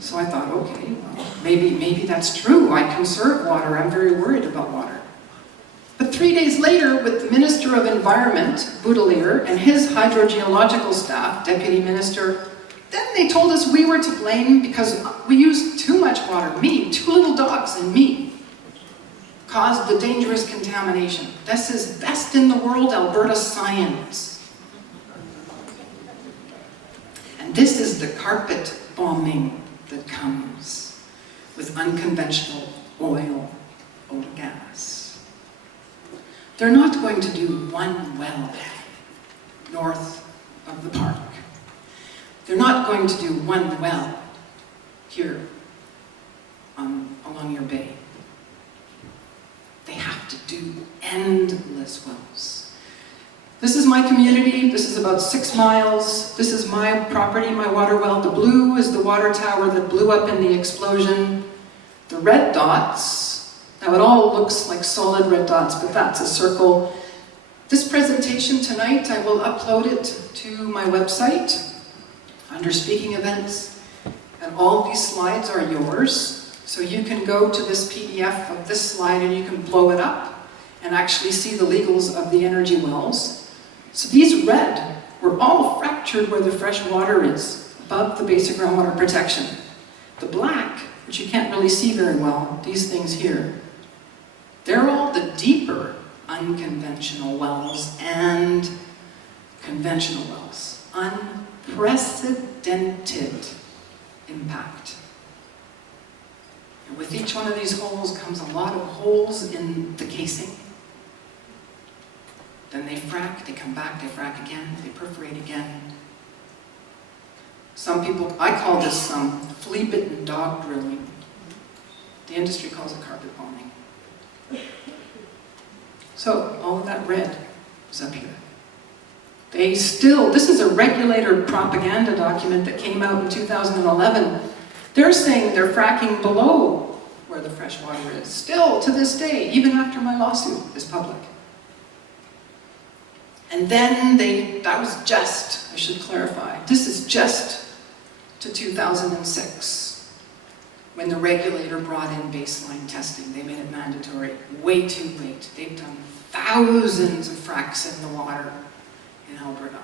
So I thought, okay, well, maybe that's true. I conserve water. I'm very worried about water. But 3 days later, with the Minister of Environment, Boudelier, and his hydrogeological staff, Deputy Minister, then they told us we were to blame because we used too much water. Me, 2 little dogs and me, caused the dangerous contamination. This is best in the world Alberta science. And this is the carpet bombing that comes with unconventional oil or gas. They're not going to do one well north of the park. They're not going to do one well here along your bay. They have to do endless wells. This is my community. This is about 6 miles. This is my property, my water well. The blue is the water tower that blew up in the explosion. The red dots, now it all looks like solid red dots, but that's a circle. This presentation tonight, I will upload it to my website under speaking events, and all these slides are yours. So you can go to this PDF of this slide and you can blow it up and actually see the legals of the energy wells. So these red were all fractured where the fresh water is, above the basic groundwater protection. The black, which you can't really see very well, these things here, they're all the deeper unconventional wells and conventional wells. Unprecedented impact. And with each one of these holes comes a lot of holes in the casing. Then they frack, they come back, they frack again, they perforate again. Some people, I call this flea-bitten dog drilling. The industry calls it carpet bombing. So, all of that red is up here. They still, this is a regulator propaganda document that came out in 2011. They're saying they're fracking below where the fresh water is. Still, to this day, even after my lawsuit is public. And then that was just, I should clarify, this is just to 2006, when the regulator brought in baseline testing. They made it mandatory, way too late. They've done thousands of fracks in the water in Alberta.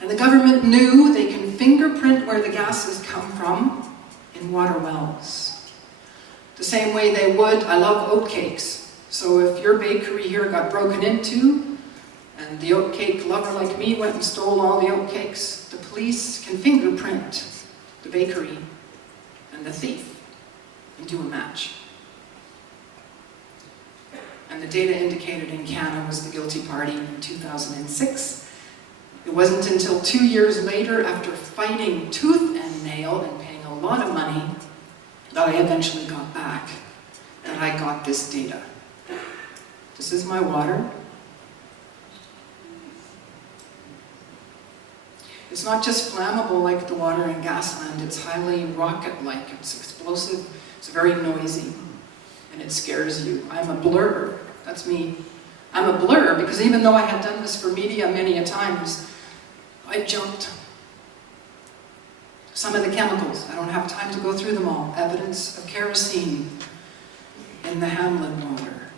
And the government knew they can fingerprint where the gases come from in water wells. The same way they would, I love oatcakes. So if your bakery here got broken into, and the oatcake lover like me went and stole all the oatcakes, the police can fingerprint the bakery and the thief and do a match. And the data indicated EnCana was the guilty party in 2006. It wasn't until 2 years later, after fighting tooth and nail and paying a lot of money, that I eventually got back, that I got this data. This is my water. It's not just flammable like the water in Gasland, it's highly rocket-like, it's explosive, it's very noisy, and it scares you. I'm a blur, that's me. I'm a blur because even though I had done this for media many a times, I jumped. Some of the chemicals, I don't have time to go through them all. Evidence of kerosene in the Hamlin water.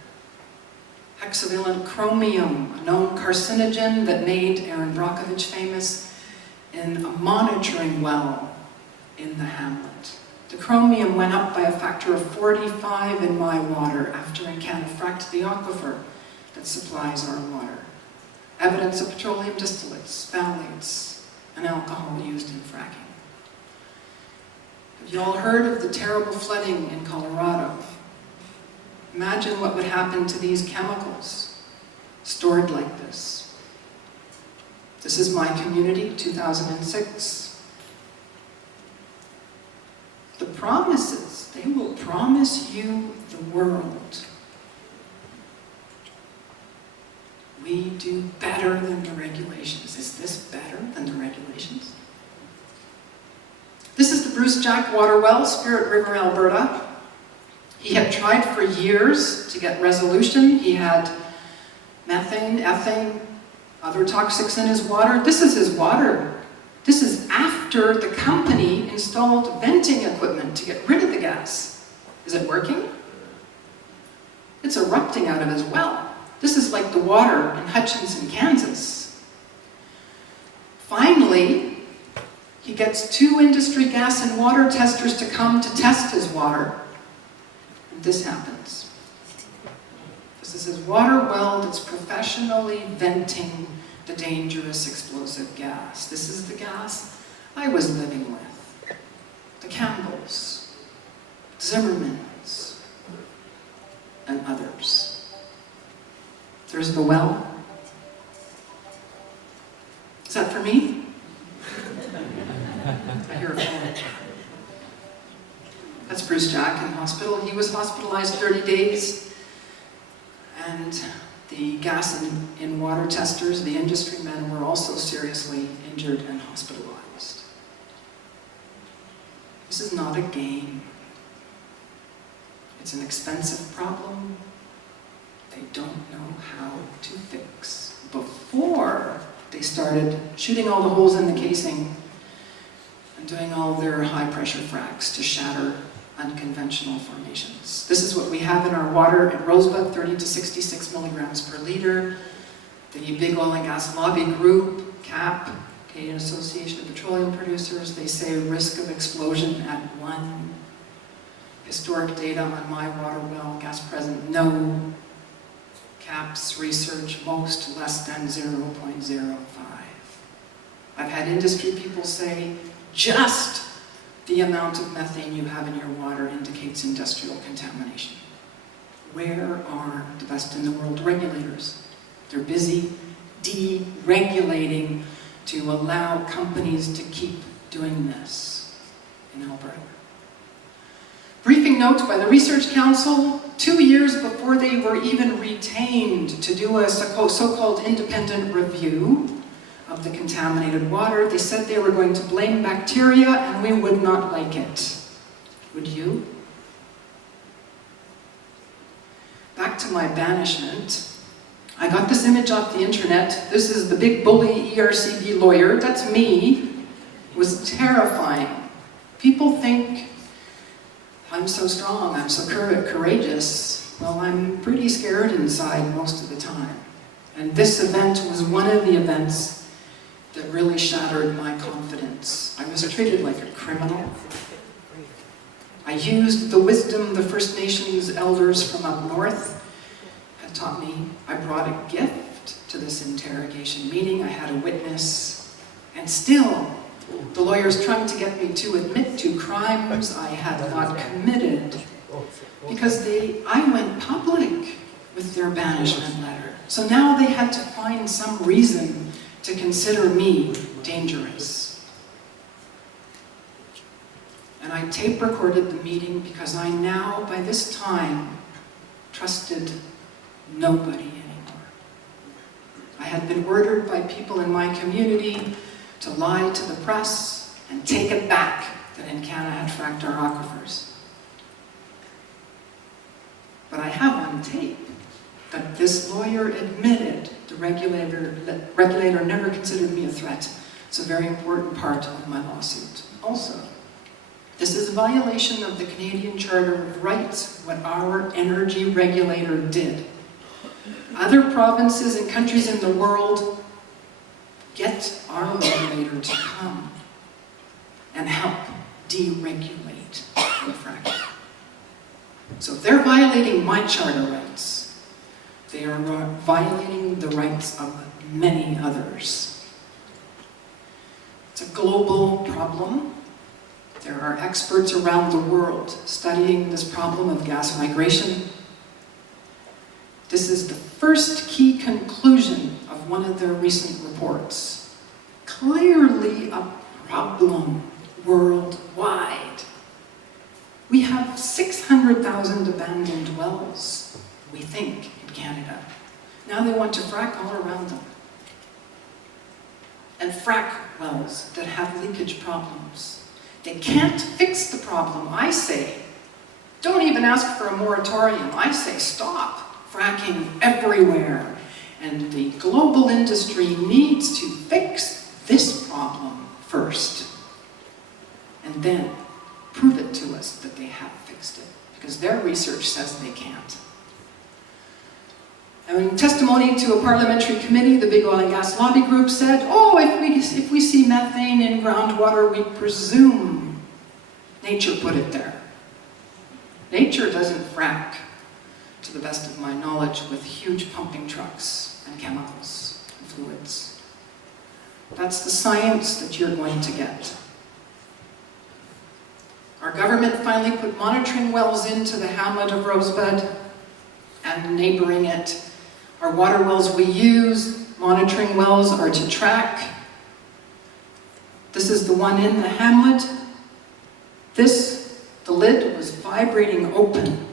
Hexavalent chromium, a known carcinogen that made Aaron Brockovich famous in a monitoring well in the Hamlet. The chromium went up by a factor of 45 in my water after EnCana fracked the aquifer that supplies our water. Evidence of petroleum distillates, phthalates, and alcohol used in fracking. Have you all heard of the terrible flooding in Colorado? Imagine what would happen to these chemicals stored like this. This is my community, 2006. The promises, they will promise you the world. We do better than the regulations. Is this better than the regulations? This is the Bruce Jack water well, Spirit River, Alberta. He had tried for years to get resolution. He had methane, ethane, other toxics in his water. This is his water. This is after the company installed venting equipment to get rid of the gas. Is it working? It's erupting out of his well. This is like the water in Hutchinson, Kansas. Finally, he gets 2 industry gas and water testers to come to test his water. And this happens. This is his water well that's professionally venting the dangerous explosive gas. This is the gas I was living with. The Campbells, Zimmermans, and others. There's the well. Is that for me? I hear a phone. That's Bruce Jack in hospital. He was hospitalized 30 days. And the gas in water testers, the industry men, were also seriously injured and hospitalized. This is not a game. It's an expensive problem they don't know how to fix. Before they started shooting all the holes in the casing and doing all their high-pressure fracks to shatter unconventional formations. This is what we have in our water at Rosebud, 30 to 66 milligrams per liter. The big oil and gas lobby group, CAP, Canadian Association of Petroleum Producers, they say risk of explosion at 1. Historic data on my water well, gas present, no. CAP's research, most less than 0.05. I've had industry people say just the amount of methane you have in your water indicates industrial contamination. Where are the best in the world regulators? They're busy deregulating to allow companies to keep doing this in Alberta. Briefing note by the Research Council, 2 years before they were even retained to do a so-called independent review of the contaminated water, they said they were going to blame bacteria and we would not like it. Would you? Back to my banishment. I got this image off the internet. This is the big bully ERCB lawyer. That's me. It was terrifying. People think I'm so strong, I'm so courageous. Well, I'm pretty scared inside most of the time. And this event was one of the events that really shattered my confidence. I was treated like a criminal. I used the wisdom the First Nations elders from up north had taught me. I brought a gift to this interrogation, meaning I had a witness, and still the lawyers trying to get me to admit to crimes I had not committed because I went public with their banishment letter. So now they had to find some reason to consider me dangerous. And I tape recorded the meeting because I now, by this time, trusted nobody anymore. I had been ordered by people in my community to lie to the press and take it back that EnCana had fracked our aquifers. But I have on tape that this lawyer admitted the regulator never considered me a threat. It's a very important part of my lawsuit. Also, this is a violation of the Canadian Charter of Rights, what our energy regulator did. Other provinces and countries in the world get our regulator to come and help deregulate the fracking. So if they're violating my charter rights, they are violating the rights of many others. It's a global problem. There are experts around the world studying this problem of gas migration. This is the first key conclusion of one of their recent reports. Clearly a problem worldwide. We have 600,000 abandoned wells, we think, in Canada. Now they want to frack all around them. And frack wells that have leakage problems. They can't fix the problem. I say, don't even ask for a moratorium. I say, stop fracking everywhere. And the global industry needs to fix this problem first. And then prove it to us that they have fixed it. Because their research says they can't. And in testimony to a parliamentary committee, the Big Oil and Gas Lobby Group said, oh, if we see methane in groundwater, we presume nature put it there. Nature doesn't frack, to the best of my knowledge, with huge pumping trucks and chemicals and fluids. That's the science that you're going to get. Our government finally put monitoring wells into the hamlet of Rosebud and neighboring it. Our water wells we use, monitoring wells, are to track. This is the one in the hamlet. The lid was vibrating open.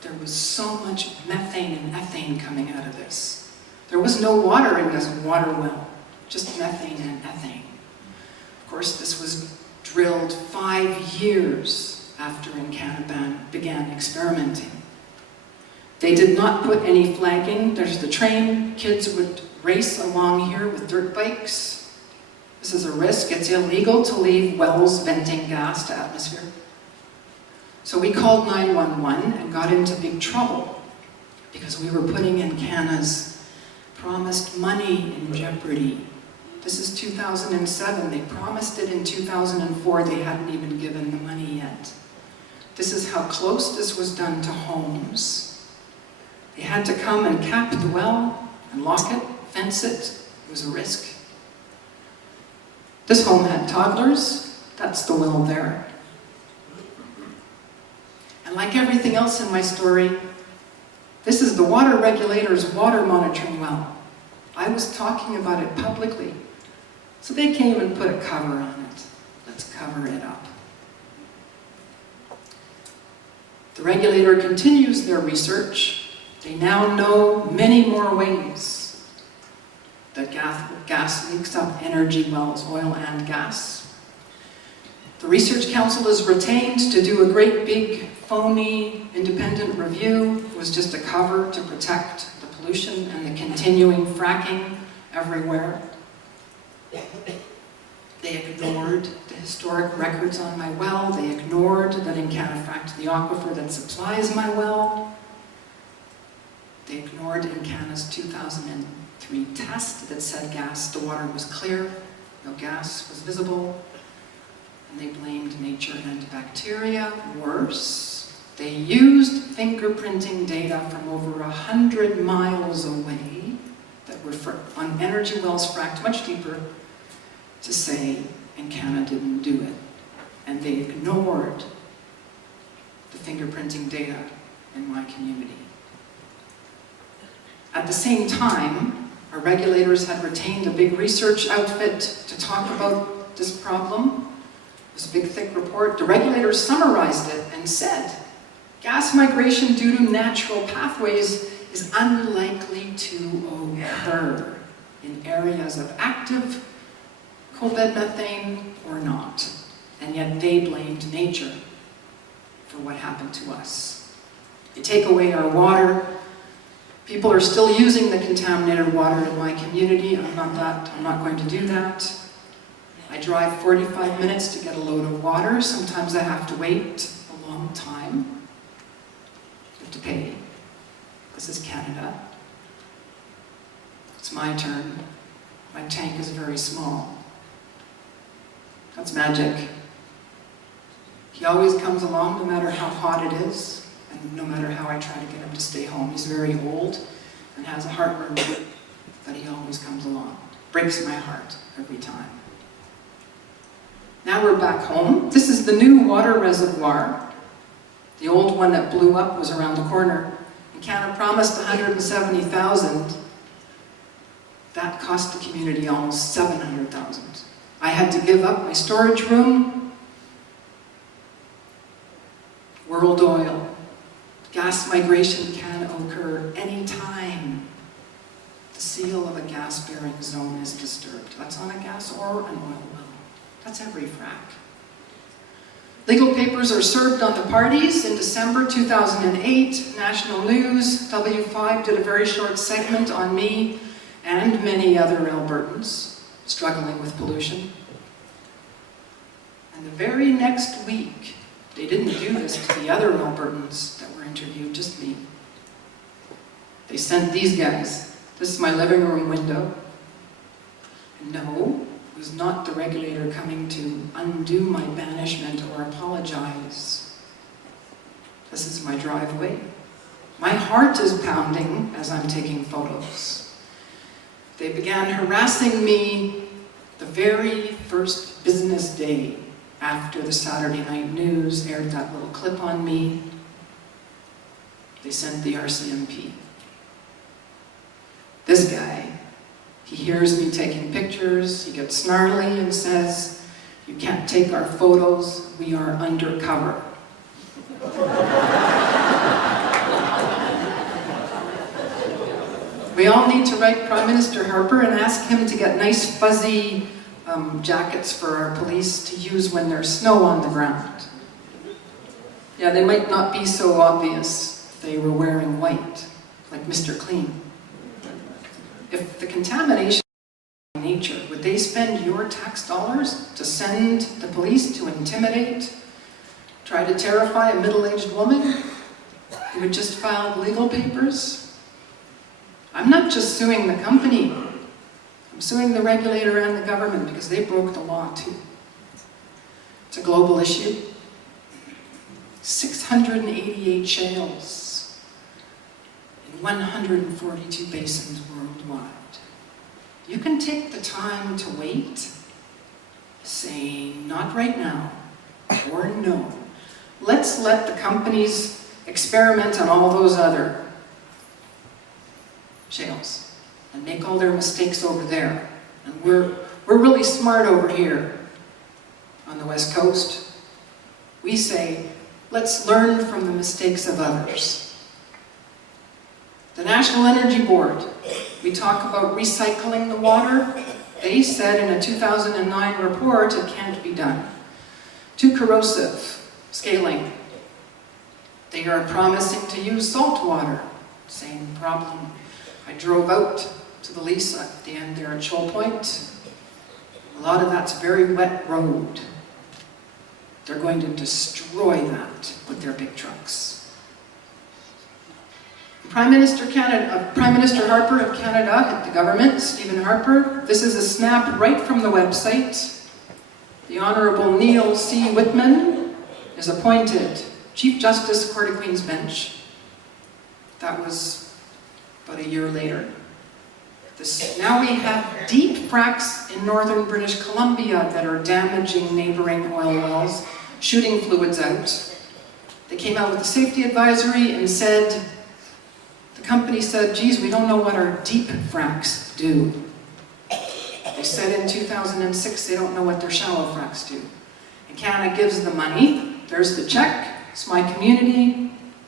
There was so much methane and ethane coming out of this. There was no water in this water well, just methane and ethane. Of course, this was drilled 5 years after EnCana began experimenting. They did not put any flagging. There's the train. Kids would race along here with dirt bikes. This is a risk. It's illegal to leave wells venting gas to atmosphere. So we called 911 and got into big trouble because we were putting EnCana's promised money in jeopardy. This is 2007. They promised it in 2004. They hadn't even given the money yet. This is how close this was done to homes. They had to come and cap the well and lock it, fence it. It was a risk. This home had toddlers. That's the well there. like everything else in my story, this is the water regulator's water monitoring well. I was talking about it publicly. So they came and put a cover on it. Let's cover it up. The regulator continues their research. They now know many more ways that gas leaks up energy wells, oil and gas. The Research Council is retained to do a great big, phony, independent review. It was just a cover to protect the pollution and the continuing fracking everywhere. They ignored the historic records on my well. They ignored that EnCana fracked the aquifer that supplies my well. They ignored EnCana's 2003 test that said the water was clear, no gas was visible. And they blamed nature and bacteria. Worse, they used fingerprinting data from over 100 miles away that were on energy wells fracked much deeper to say EnCana didn't do it. And they ignored the fingerprinting data in my community. At the same time, our regulators had retained a big research outfit to talk about this problem. It was a big, thick report. The regulators summarized it and said, gas migration due to natural pathways is unlikely to occur in areas of active coal bed methane or not. And yet they blamed nature for what happened to us. You take away our water, people are still using the contaminated water in my community. I'm not going to do that. I drive 45 minutes to get a load of water. Sometimes I have to wait a long time. I have to pay. This is Canada. It's my turn. My tank is very small. That's magic. He always comes along no matter how hot it is, and no matter how I try to get him to stay home. He's very old and has a heartburn, but he always comes along. Breaks my heart every time. Now we're back home. This is the new water reservoir. The old one that blew up was around the corner. EnCana promised $170,000. That cost the community almost $700,000. I had to give up my storage room. World oil. Gas migration can occur anytime the seal of a gas-bearing zone is disturbed. That's on a gas or an oil well. That's every frack. Legal papers are served on the parties. In December 2008, National News, W5 did a very short segment on me and many other Albertans struggling with pollution. And the very next week, they didn't do this to the other Albertans that were interviewed, just me. They sent these guys. This is my living room window. And no, it was not the regulator coming to undo my banishment or apologize. This is my driveway. My heart is pounding as I'm taking photos. They began harassing me the very first business day after the Saturday Night News aired that little clip on me. They sent the RCMP. This guy, he hears me taking pictures, he gets snarly and says, "You can't take our photos, we are undercover." We all need to write Prime Minister Harper and ask him to get nice fuzzy jackets for our police to use when there's snow on the ground. Yeah, they might not be so obvious if they were wearing white, like Mr. Clean. If the contamination is nature, would they spend your tax dollars to send the police to intimidate, try to terrify a middle-aged woman who had just filed legal papers? I'm not just suing the company. I'm suing the regulator and the government because they broke the law too. It's a global issue. 688 shales in 142 basins worldwide. You can take the time to wait, say not right now, or no. let's let the companies experiment on all those other shales and make all their mistakes over there. And we're really smart over here on the West Coast. We say, let's learn from the mistakes of others. The National Energy Board, we talk about recycling the water. They said in a 2009 report it can't be done. Too corrosive, scaling. They are promising to use salt water. Same problem. I drove out to the lease at the end there at Shoal Point. A lot of that's very wet road. They're going to destroy that with their big trucks. Prime Minister Harper of Canada, the government, Stephen Harper, this is a snap right from the website. The Honourable Neil C. Whitman is appointed Chief Justice, Court of Queen's Bench. That was about a year later. Now we have deep fracks in northern British Columbia that are damaging neighbouring oil wells, shooting fluids out. They came out with a safety advisory and said, the company said, geez, we don't know what our deep fracks do. They said in 2006 they don't know what their shallow fracks do. EnCana gives the money, there's the check, it's my community,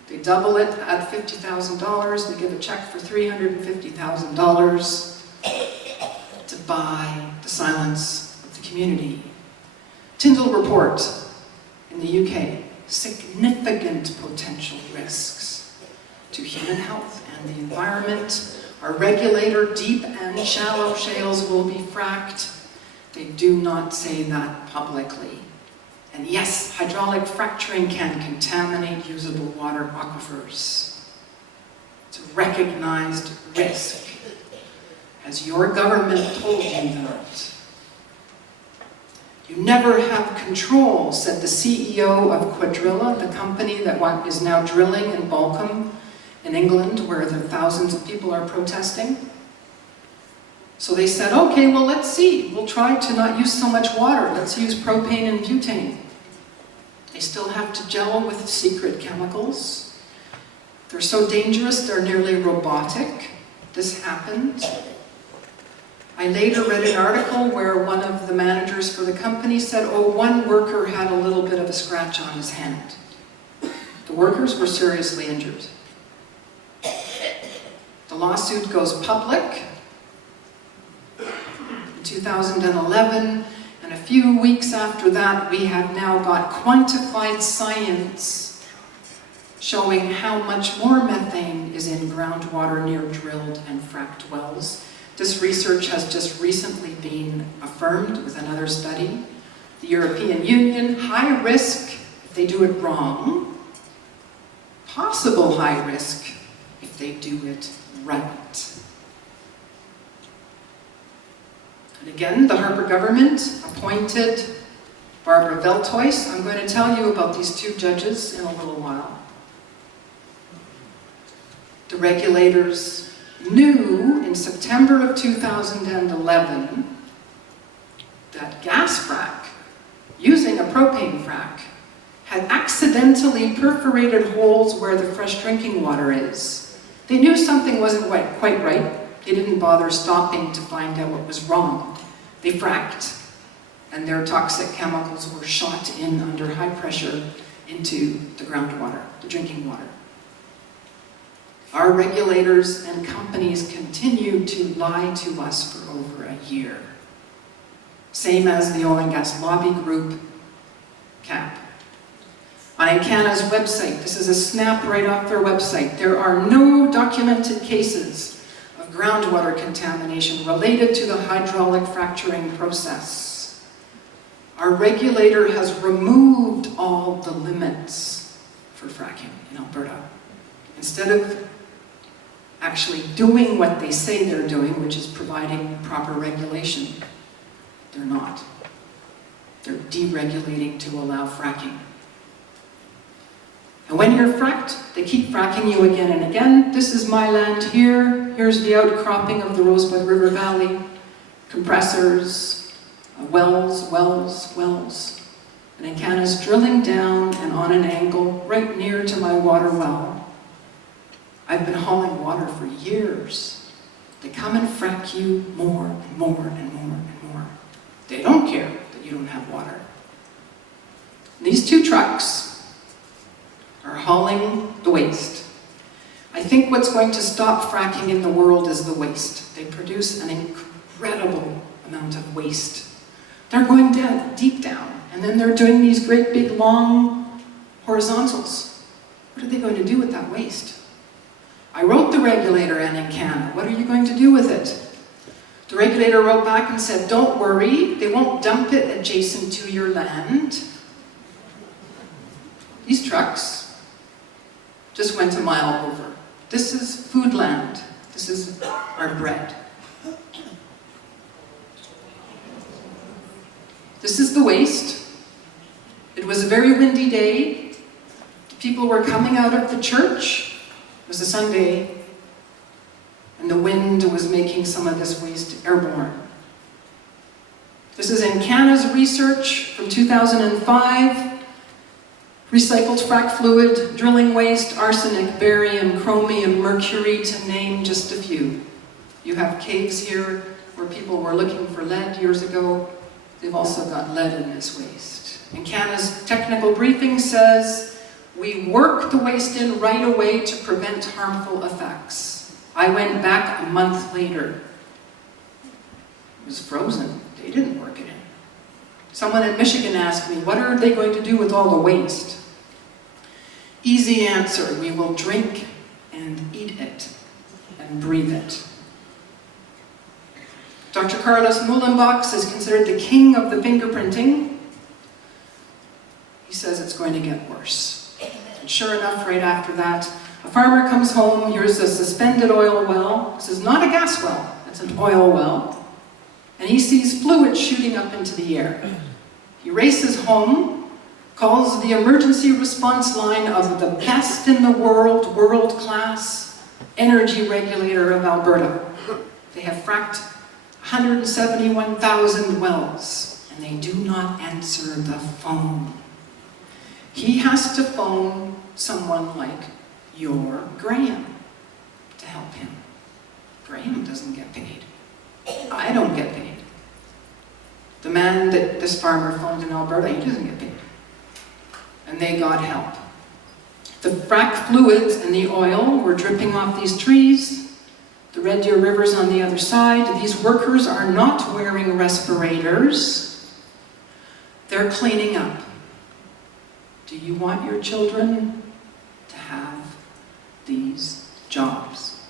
they double it, add $50,000, they give a check for $350,000 to buy the silence of the community. Tyndall report in the UK, significant potential risks to human health and the environment. Our regulator, deep and shallow shales will be fracked. They do not say that publicly. And yes, hydraulic fracturing can contaminate usable water aquifers. It's a recognized risk. Has your government told you that? You never have control, said the CEO of Quadrilla, the company that is now drilling in Balcombe in England, where the thousands of people are protesting. So they said, okay, well, let's see. We'll try to not use so much water. Let's use propane and butane. They still have to gel with secret chemicals. They're so dangerous, they're nearly robotic. This happened. I later read an article where one of the managers for the company said, oh, one worker had a little bit of a scratch on his hand. The workers were seriously injured. The lawsuit goes public in 2011, and a few weeks after that, we have now got quantified science showing how much more methane is in groundwater near drilled and fracked wells. This research has just recently been affirmed with another study. The European Union, high risk if they do it wrong, possible high risk if they do it right. And again, the Harper government appointed Barbara Veltois. I'm going to tell you about these two judges in a little while. The regulators knew in September of 2011 that gas frac, using a propane frac, had accidentally perforated holes where the fresh drinking water is. They knew something wasn't quite right. They didn't bother stopping to find out what was wrong. They fracked, and their toxic chemicals were shot in under high pressure into the groundwater, the drinking water. Our regulators and companies continue to lie to us for over a year. Same as the oil and gas lobby group, CAP. On EnCana's website, this is a snap right off their website, there are no documented cases of groundwater contamination related to the hydraulic fracturing process. Our regulator has removed all the limits for fracking in Alberta. Instead of actually doing what they say they're doing, which is providing proper regulation, they're not. They're deregulating to allow fracking. And when you're fracked, they keep fracking you again and again. This is my land here. Here's the outcropping of the Rosebud River Valley. Compressors, wells. and EnCana's drilling down and on an angle right near to my water well. I've been hauling water for years. They come and frack you more and more and more and more. They don't care that you don't have water. These two trucks are hauling the waste. I think what's going to stop fracking in the world is the waste. They produce an incredible amount of waste. They're going down, deep down, and then they're doing these great big long horizontals. What are they going to do with that waste? I wrote the regulator and EnCana. What are you going to do with it? The regulator wrote back and said, don't worry, they won't dump it adjacent to your land. These trucks just went a mile over. This is food land. This is our bread. This is the waste. It was a very windy day. People were coming out of the church. It was a Sunday, and the wind was making some of this waste airborne. This is EnCana's research from 2005. Recycled frac fluid, drilling waste, arsenic, barium, chromium, mercury, to name just a few. You have caves here where people were looking for lead years ago. They've also got lead in this waste. EnCana's technical briefing says, we work the waste in right away to prevent harmful effects. I went back a month later. It was frozen. They didn't work it in. Someone in Michigan asked me, what are they going to do with all the waste? Easy answer, we will drink and eat it and breathe it. Dr. Carlos Mullenbach is considered the king of the fingerprinting. He says it's going to get worse. And sure enough, right after that, a farmer comes home, here's a suspended oil well. This is not a gas well, it's an oil well. And he sees fluid shooting up into the air. He races home, calls the emergency response line of the best in the world, world-class energy regulator of Alberta. They have fracked 171,000 wells, and they do not answer the phone. He has to phone someone like your Graham to help him. Graham doesn't get paid. I don't get paid. The man that this farmer phoned in Alberta, he doesn't get paid. And they got help. The frac fluids and the oil were dripping off these trees. The Red Deer River's on the other side. These workers are not wearing respirators. They're cleaning up. Do you want your children to have these jobs?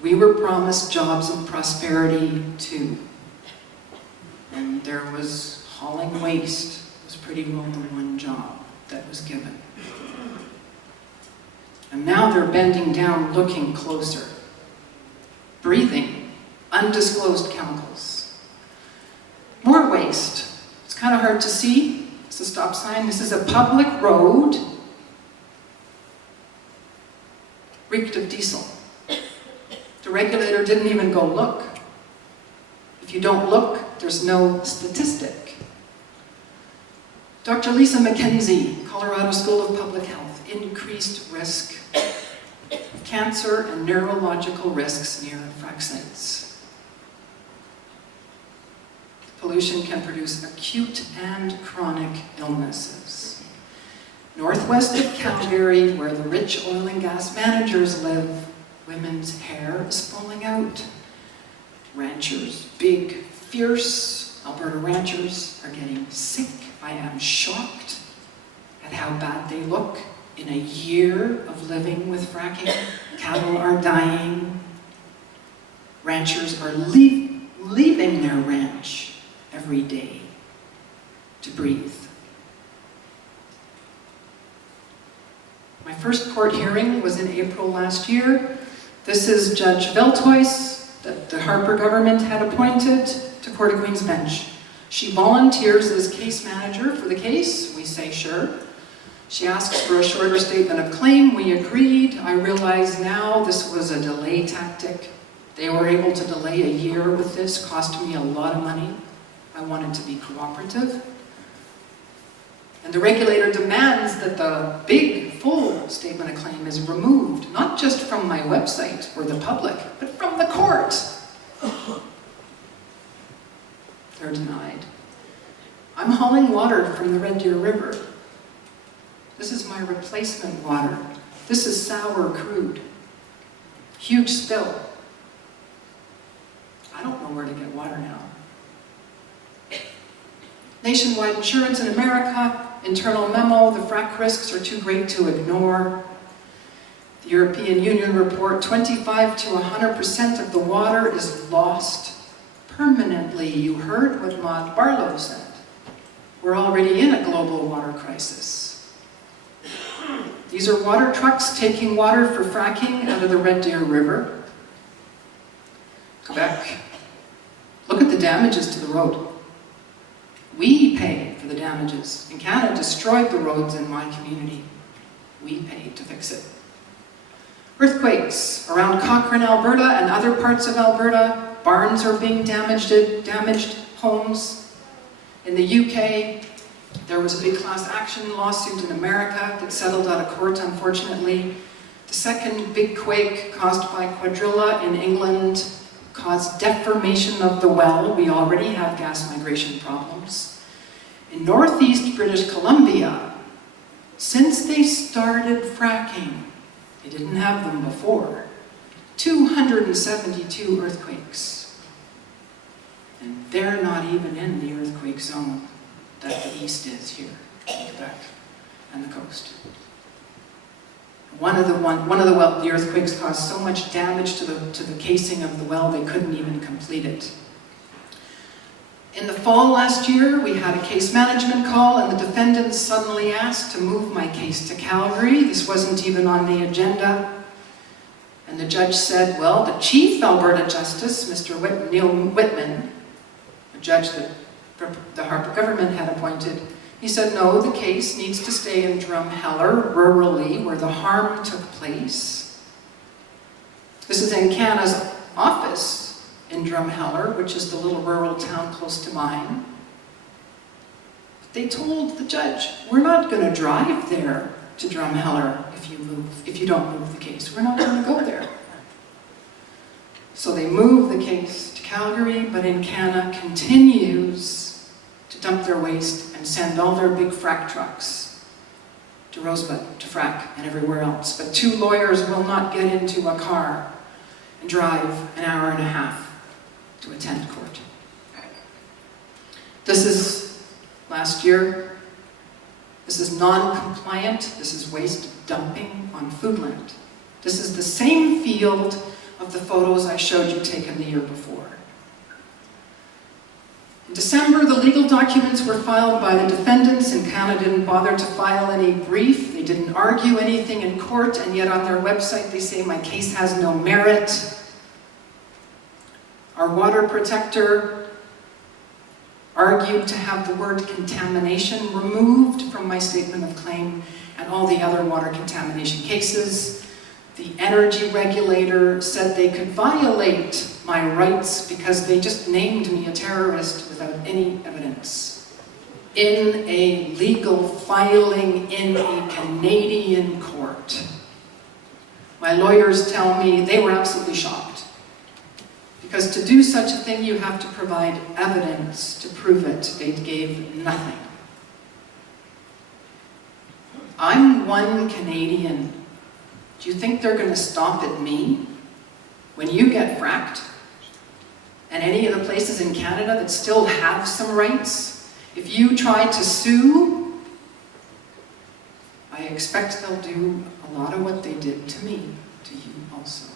We were promised jobs and prosperity too. And there was hauling waste. It was pretty well the one job that was given. And now they're bending down, looking closer. Breathing undisclosed chemicals. More waste. It's kind of hard to see. It's a stop sign. This is a public road. Reeked of diesel. The regulator didn't even go look. If you don't look, there's no statistic. Dr. Lisa McKenzie, Colorado School of Public Health, increased risk of cancer and neurological risks near frac sites. Pollution can produce acute and chronic illnesses. Northwest of Calgary, where the rich oil and gas managers live, women's hair is falling out. Ranchers, big, fierce Alberta ranchers, are getting sick. I am shocked at how bad they look. In a year of living with fracking, cattle are dying. Ranchers are leaving their ranch every day to breathe. My first court hearing was in April last year. This is Judge Velthuis that the Harper government had appointed to Court of Queen's Bench. She volunteers as case manager for the case. We say sure. She asks for a shorter statement of claim. We agreed. I realize now this was a delay tactic. They were able to delay a year with this, cost me a lot of money. I wanted to be cooperative. And the regulator demands that the big, full statement of claim is removed, not just from my website or the public, but from the court. They're denied. I'm hauling water from the Red Deer River. This is my replacement water. This is sour crude. Huge spill. I don't know where to get water now. Nationwide insurance in America, internal memo, the frac risks are too great to ignore. The European Union report, 25 to 100% of the water is lost permanently. You heard what Maud Barlow said. We're already in a global water crisis. These are water trucks taking water for fracking out of the Red Deer River. Quebec. Look at the damages to the road. We pay for the damages. EnCana destroyed the roads in my community. We paid to fix it. Earthquakes around Cochrane, Alberta, and other parts of Alberta. Barns are being damaged homes. In the UK, there was a big class action lawsuit in America that settled out of court, unfortunately. The second big quake caused by Quadrilla in England caused deformation of the well. We already have gas migration problems. In northeast British Columbia, since they started fracking, they didn't have them before, 272 earthquakes. And they're not even in the earthquake zone that the east is here in Quebec and the coast. The earthquakes caused so much damage to the casing of the well they couldn't even complete it. In the fall last year, we had a case management call, and the defendants suddenly asked to move my case to Calgary. This wasn't even on the agenda. And the judge said, well, the chief Alberta Justice, Mr. Neil Whitman, a judge that the Harper government had appointed, he said, no, the case needs to stay in Drumheller, rurally, where the harm took place. This is EnCana's office in Drumheller, which is the little rural town close to mine. They told the judge, we're not going to drive there to Drumheller if you don't move the case. We're not going to go there. So they move the case to Calgary, but EnCana continues to dump their waste and send all their big frac trucks to Rosebud, to frac, and everywhere else. But two lawyers will not get into a car and drive an hour and a half to attend court. This is last year. This is non-compliant. This is waste dumping on food land. This is the same field of the photos I showed you taken the year before. In December, the legal documents were filed by the defendants, and EnCana didn't bother to file any brief. They didn't argue anything in court, and yet on their website they say my case has no merit. Our water protector argued to have the word contamination removed from my statement of claim and all the other water contamination cases. The energy regulator said they could violate my rights because they just named me a terrorist without any evidence. In a legal filing in a Canadian court. My lawyers tell me they were absolutely shocked. Because to do such a thing, you have to provide evidence to prove it. They gave nothing. I'm one Canadian. Do you think they're going to stop at me? When you get fracked, and any of the places in Canada that still have some rights, if you try to sue, I expect they'll do a lot of what they did to me, to you also.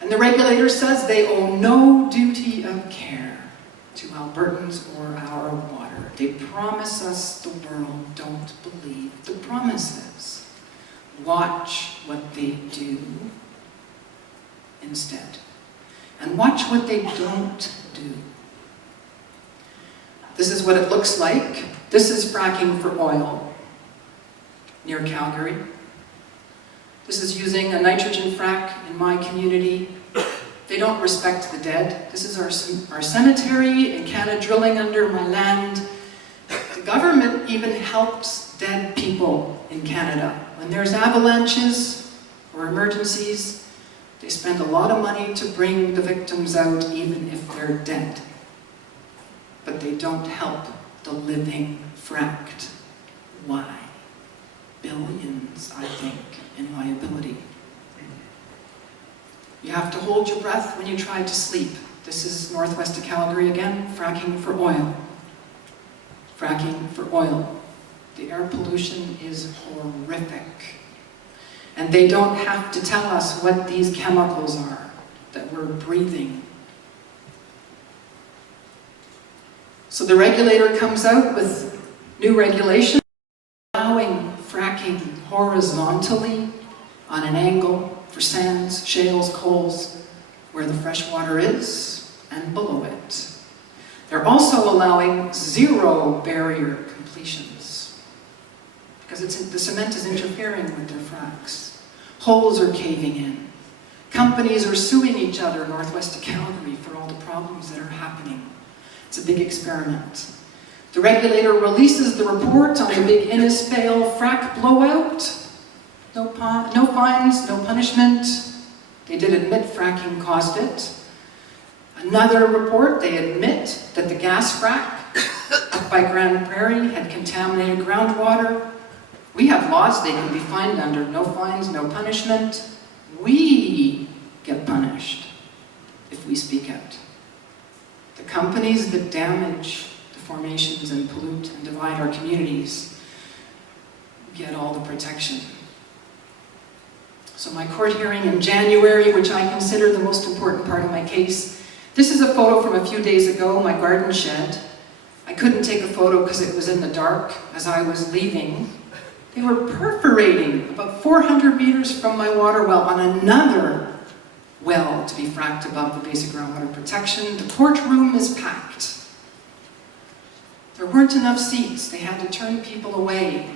And the regulator says they owe no duty of care to Albertans or our water. They promise us the world. Don't believe the promises. Watch what they do instead. And watch what they don't do. This is what it looks like. This is fracking for oil near Calgary. This is using a nitrogen frac in my community. They don't respect the dead. This is our cemetery in Canada, drilling under my land. The government even helps dead people in Canada. When there's avalanches or emergencies, they spend a lot of money to bring the victims out even if they're dead. But they don't help the living fracked. Why? Billions, I think, in liability. You have to hold your breath when you try to sleep. This is northwest of Calgary again, fracking for oil. Fracking for oil. The air pollution is horrific. And they don't have to tell us what these chemicals are that we're breathing. So the regulator comes out with new regulations allowing fracking horizontally on an angle for sands, shales, coals, where the fresh water is and below it. They're also allowing zero barrier completions because the cement is interfering with their fracks. Holes are caving in. Companies are suing each other northwest of Calgary for all the problems that are happening. It's a big experiment. The regulator releases the report on the big Innisfail frack blowout. No fines, no punishment. They did admit fracking caused it. Another report, they admit that the gas frack up by Grand Prairie had contaminated groundwater. We have laws they can be fined under. No fines, no punishment. We get punished if we speak out. The companies that damage the formations and pollute and divide our communities get all the protection. So my court hearing in January, which I consider the most important part of my case, this is a photo from a few days ago, my garden shed. I couldn't take a photo because it was in the dark as I was leaving. They were perforating about 400 meters from my water well on another well to be fracked above the basic groundwater protection. The courtroom is packed. There weren't enough seats. They had to turn people away.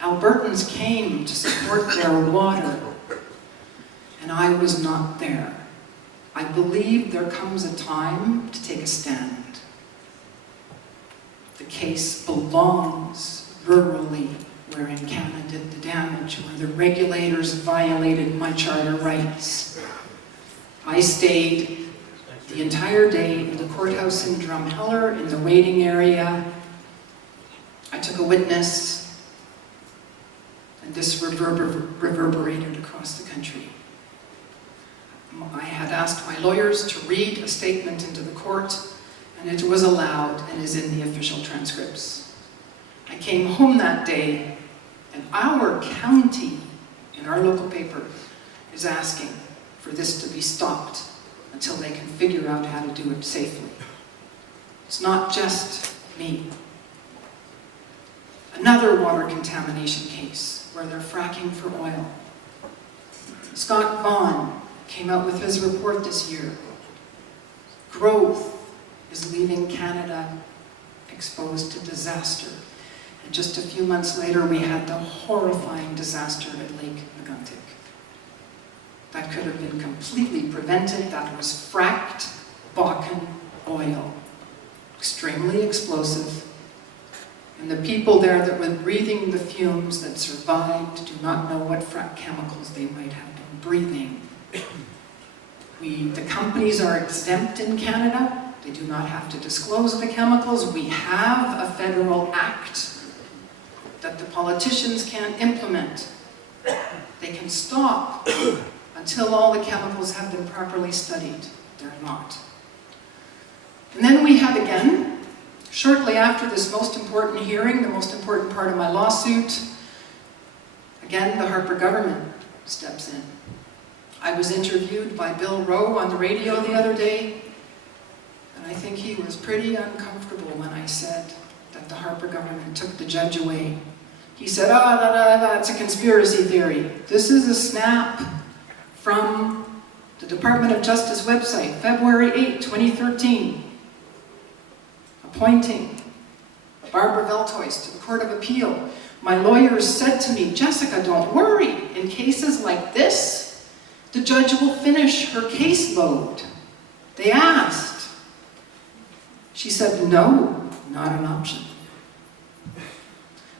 Albertans came to support their water, and I was not there. I believe there comes a time to take a stand. The case belongs rurally, where EnCana did the damage, where the regulators violated my charter rights. I stayed the entire day in the courthouse in Drumheller, in the waiting area. I took a witness, and this reverberated across the country. I had asked my lawyers to read a statement into the court, and it was allowed and is in the official transcripts. I came home that day, and our county, in our local paper, is asking for this to be stopped until they can figure out how to do it safely. It's not just me. Another water contamination case where they're fracking for oil. Scott Vaughan came out with his report this year. Growth is leaving Canada exposed to disaster. And just a few months later, we had the horrifying disaster at Lake Meguntic. That could have been completely prevented. That was fracked Bakken oil. Extremely explosive. And the people there that were breathing the fumes that survived do not know what frack chemicals they might have been breathing. The companies are exempt in Canada. They do not have to disclose the chemicals. We have a federal act that the politicians can implement. They can stop until all the chemicals have been properly studied. They're not. And then we had again, shortly after this most important hearing, the most important part of my lawsuit, again, the Harper government steps in. I was interviewed by Bill Rowe on the radio the other day, and I think he was pretty uncomfortable when I said that the Harper government took the judge away. He said, that's a conspiracy theory. This is a snap from the Department of Justice website, February 8, 2013, appointing Barbara Veltois to the Court of Appeal. My lawyers said to me, Jessica, don't worry. In cases like this, the judge will finish her caseload. They asked. She said, no, not an option.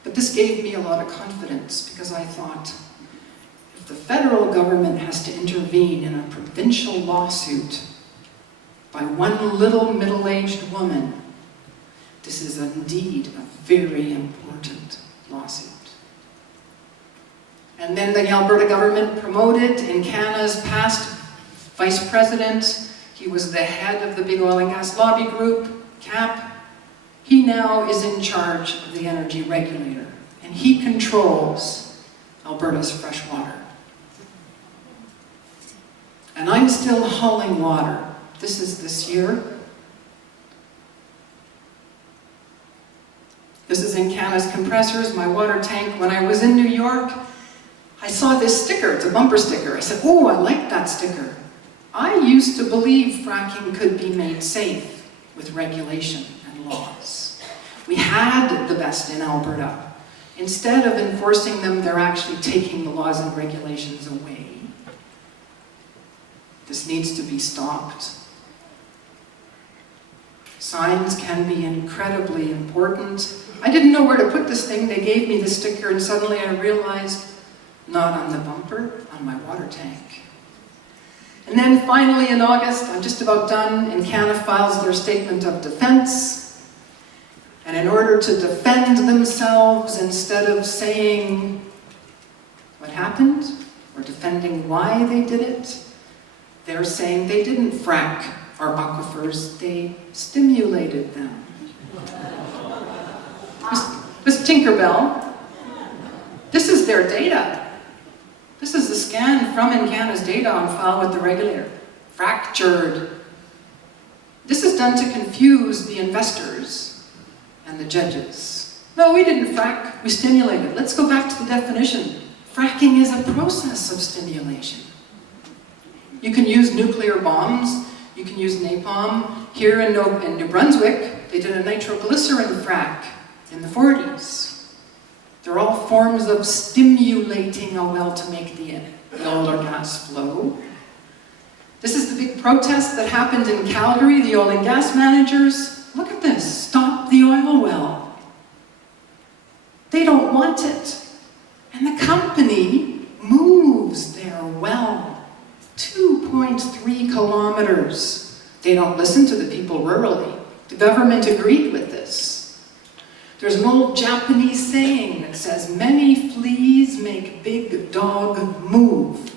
But this gave me a lot of confidence because I thought, if the federal government has to intervene in a provincial lawsuit by one little middle-aged woman, this is indeed a very important lawsuit. And then the Alberta government promoted EnCana's past vice president. He was the head of the big oil and gas lobby group, CAP. He now is in charge of the energy regulator, and he controls Alberta's fresh water. And I'm still hauling water. This is this year. This is EnCana's compressors, my water tank. When I was in New York, I saw this sticker. It's a bumper sticker. I said, oh, I like that sticker. I used to believe fracking could be made safe with regulation and laws. We had the best in Alberta. Instead of enforcing them, they're actually taking the laws and regulations away. This needs to be stopped. Signs can be incredibly important. I didn't know where to put this thing. They gave me the sticker and suddenly I realized, not on the bumper, on my water tank. And then finally in August, I'm just about done, EnCana files their statement of defense. And in order to defend themselves, instead of saying what happened, or defending why they did it, they're saying they didn't frack our aquifers, they stimulated them. Miss Tinkerbell, this is their data. This is the scan from EnCana's data on file with the regulator. Fractured. This is done to confuse the investors and the judges. No, we didn't frack, we stimulated. Let's go back to the definition. Fracking is a process of stimulation. You can use nuclear bombs, you can use napalm. Here in New Brunswick, they did a nitroglycerin frack in the 40s. They're all forms of stimulating a well to make the oil or gas flow. This is the big protest that happened in Calgary, the oil and gas managers. Look at this, stop the oil well. They don't want it. And the company moves their well 2.3 kilometers. They don't listen to the people rurally. The government agreed with this. There's an old Japanese saying that says, many fleas make big dog move.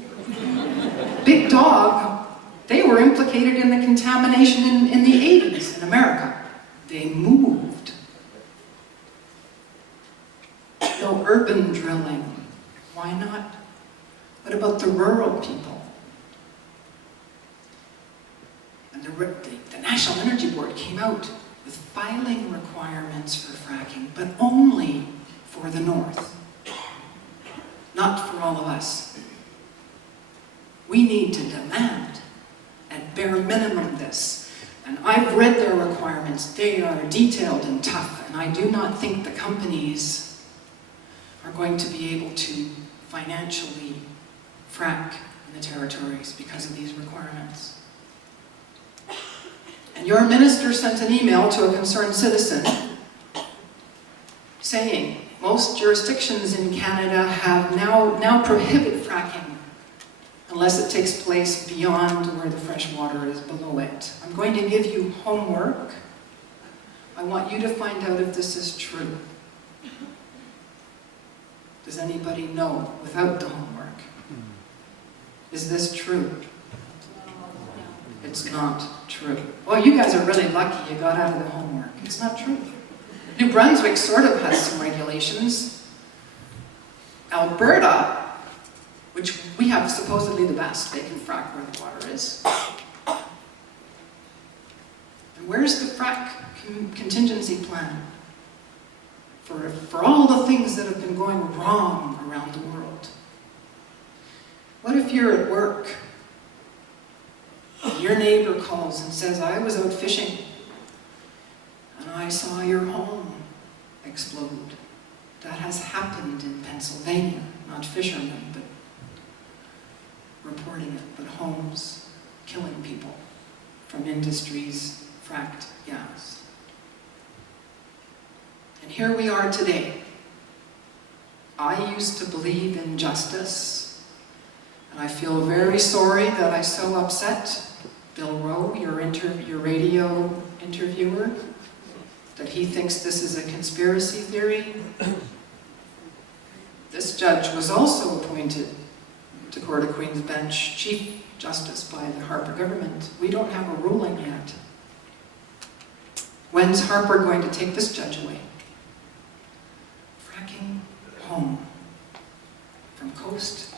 Big dog, they were implicated in the contamination in the 80s in America. They moved. No urban drilling. Why not? What about the rural people? And the National Energy Board came out with filing requirements for fracking, but only for the north, not for all of us. We need to demand, at bare minimum, this. And I've read their requirements. They are detailed and tough, and I do not think the companies are going to be able to financially frack in the territories because of these requirements. And your minister sent an email to a concerned citizen saying most jurisdictions in Canada have now prohibit fracking unless it takes place beyond where the fresh water is below it. I'm going to give you homework. I want you to find out if this is true. Does anybody know without the homework? Is this true? It's not true. Well, you guys are really lucky you got out of the homework. It's not true. New Brunswick sort of has some regulations. Alberta, which we have supposedly the best, they can frack where the water is. And where's the frack contingency plan for all the things that have been going wrong around the world? What if you're at work? Your neighbor calls and says, I was out fishing and I saw your home explode. That has happened in Pennsylvania, not fishermen, but reporting it, but homes killing people from industries, fracked gas. And here we are today. I used to believe in justice, and I feel very sorry that I so upset Bill Rowe, your radio interviewer, that he thinks this is a conspiracy theory. This judge was also appointed to Court of Queen's Bench Chief Justice by the Harper government. We don't have a ruling yet. When's Harper going to take this judge away? Fracking home, from coast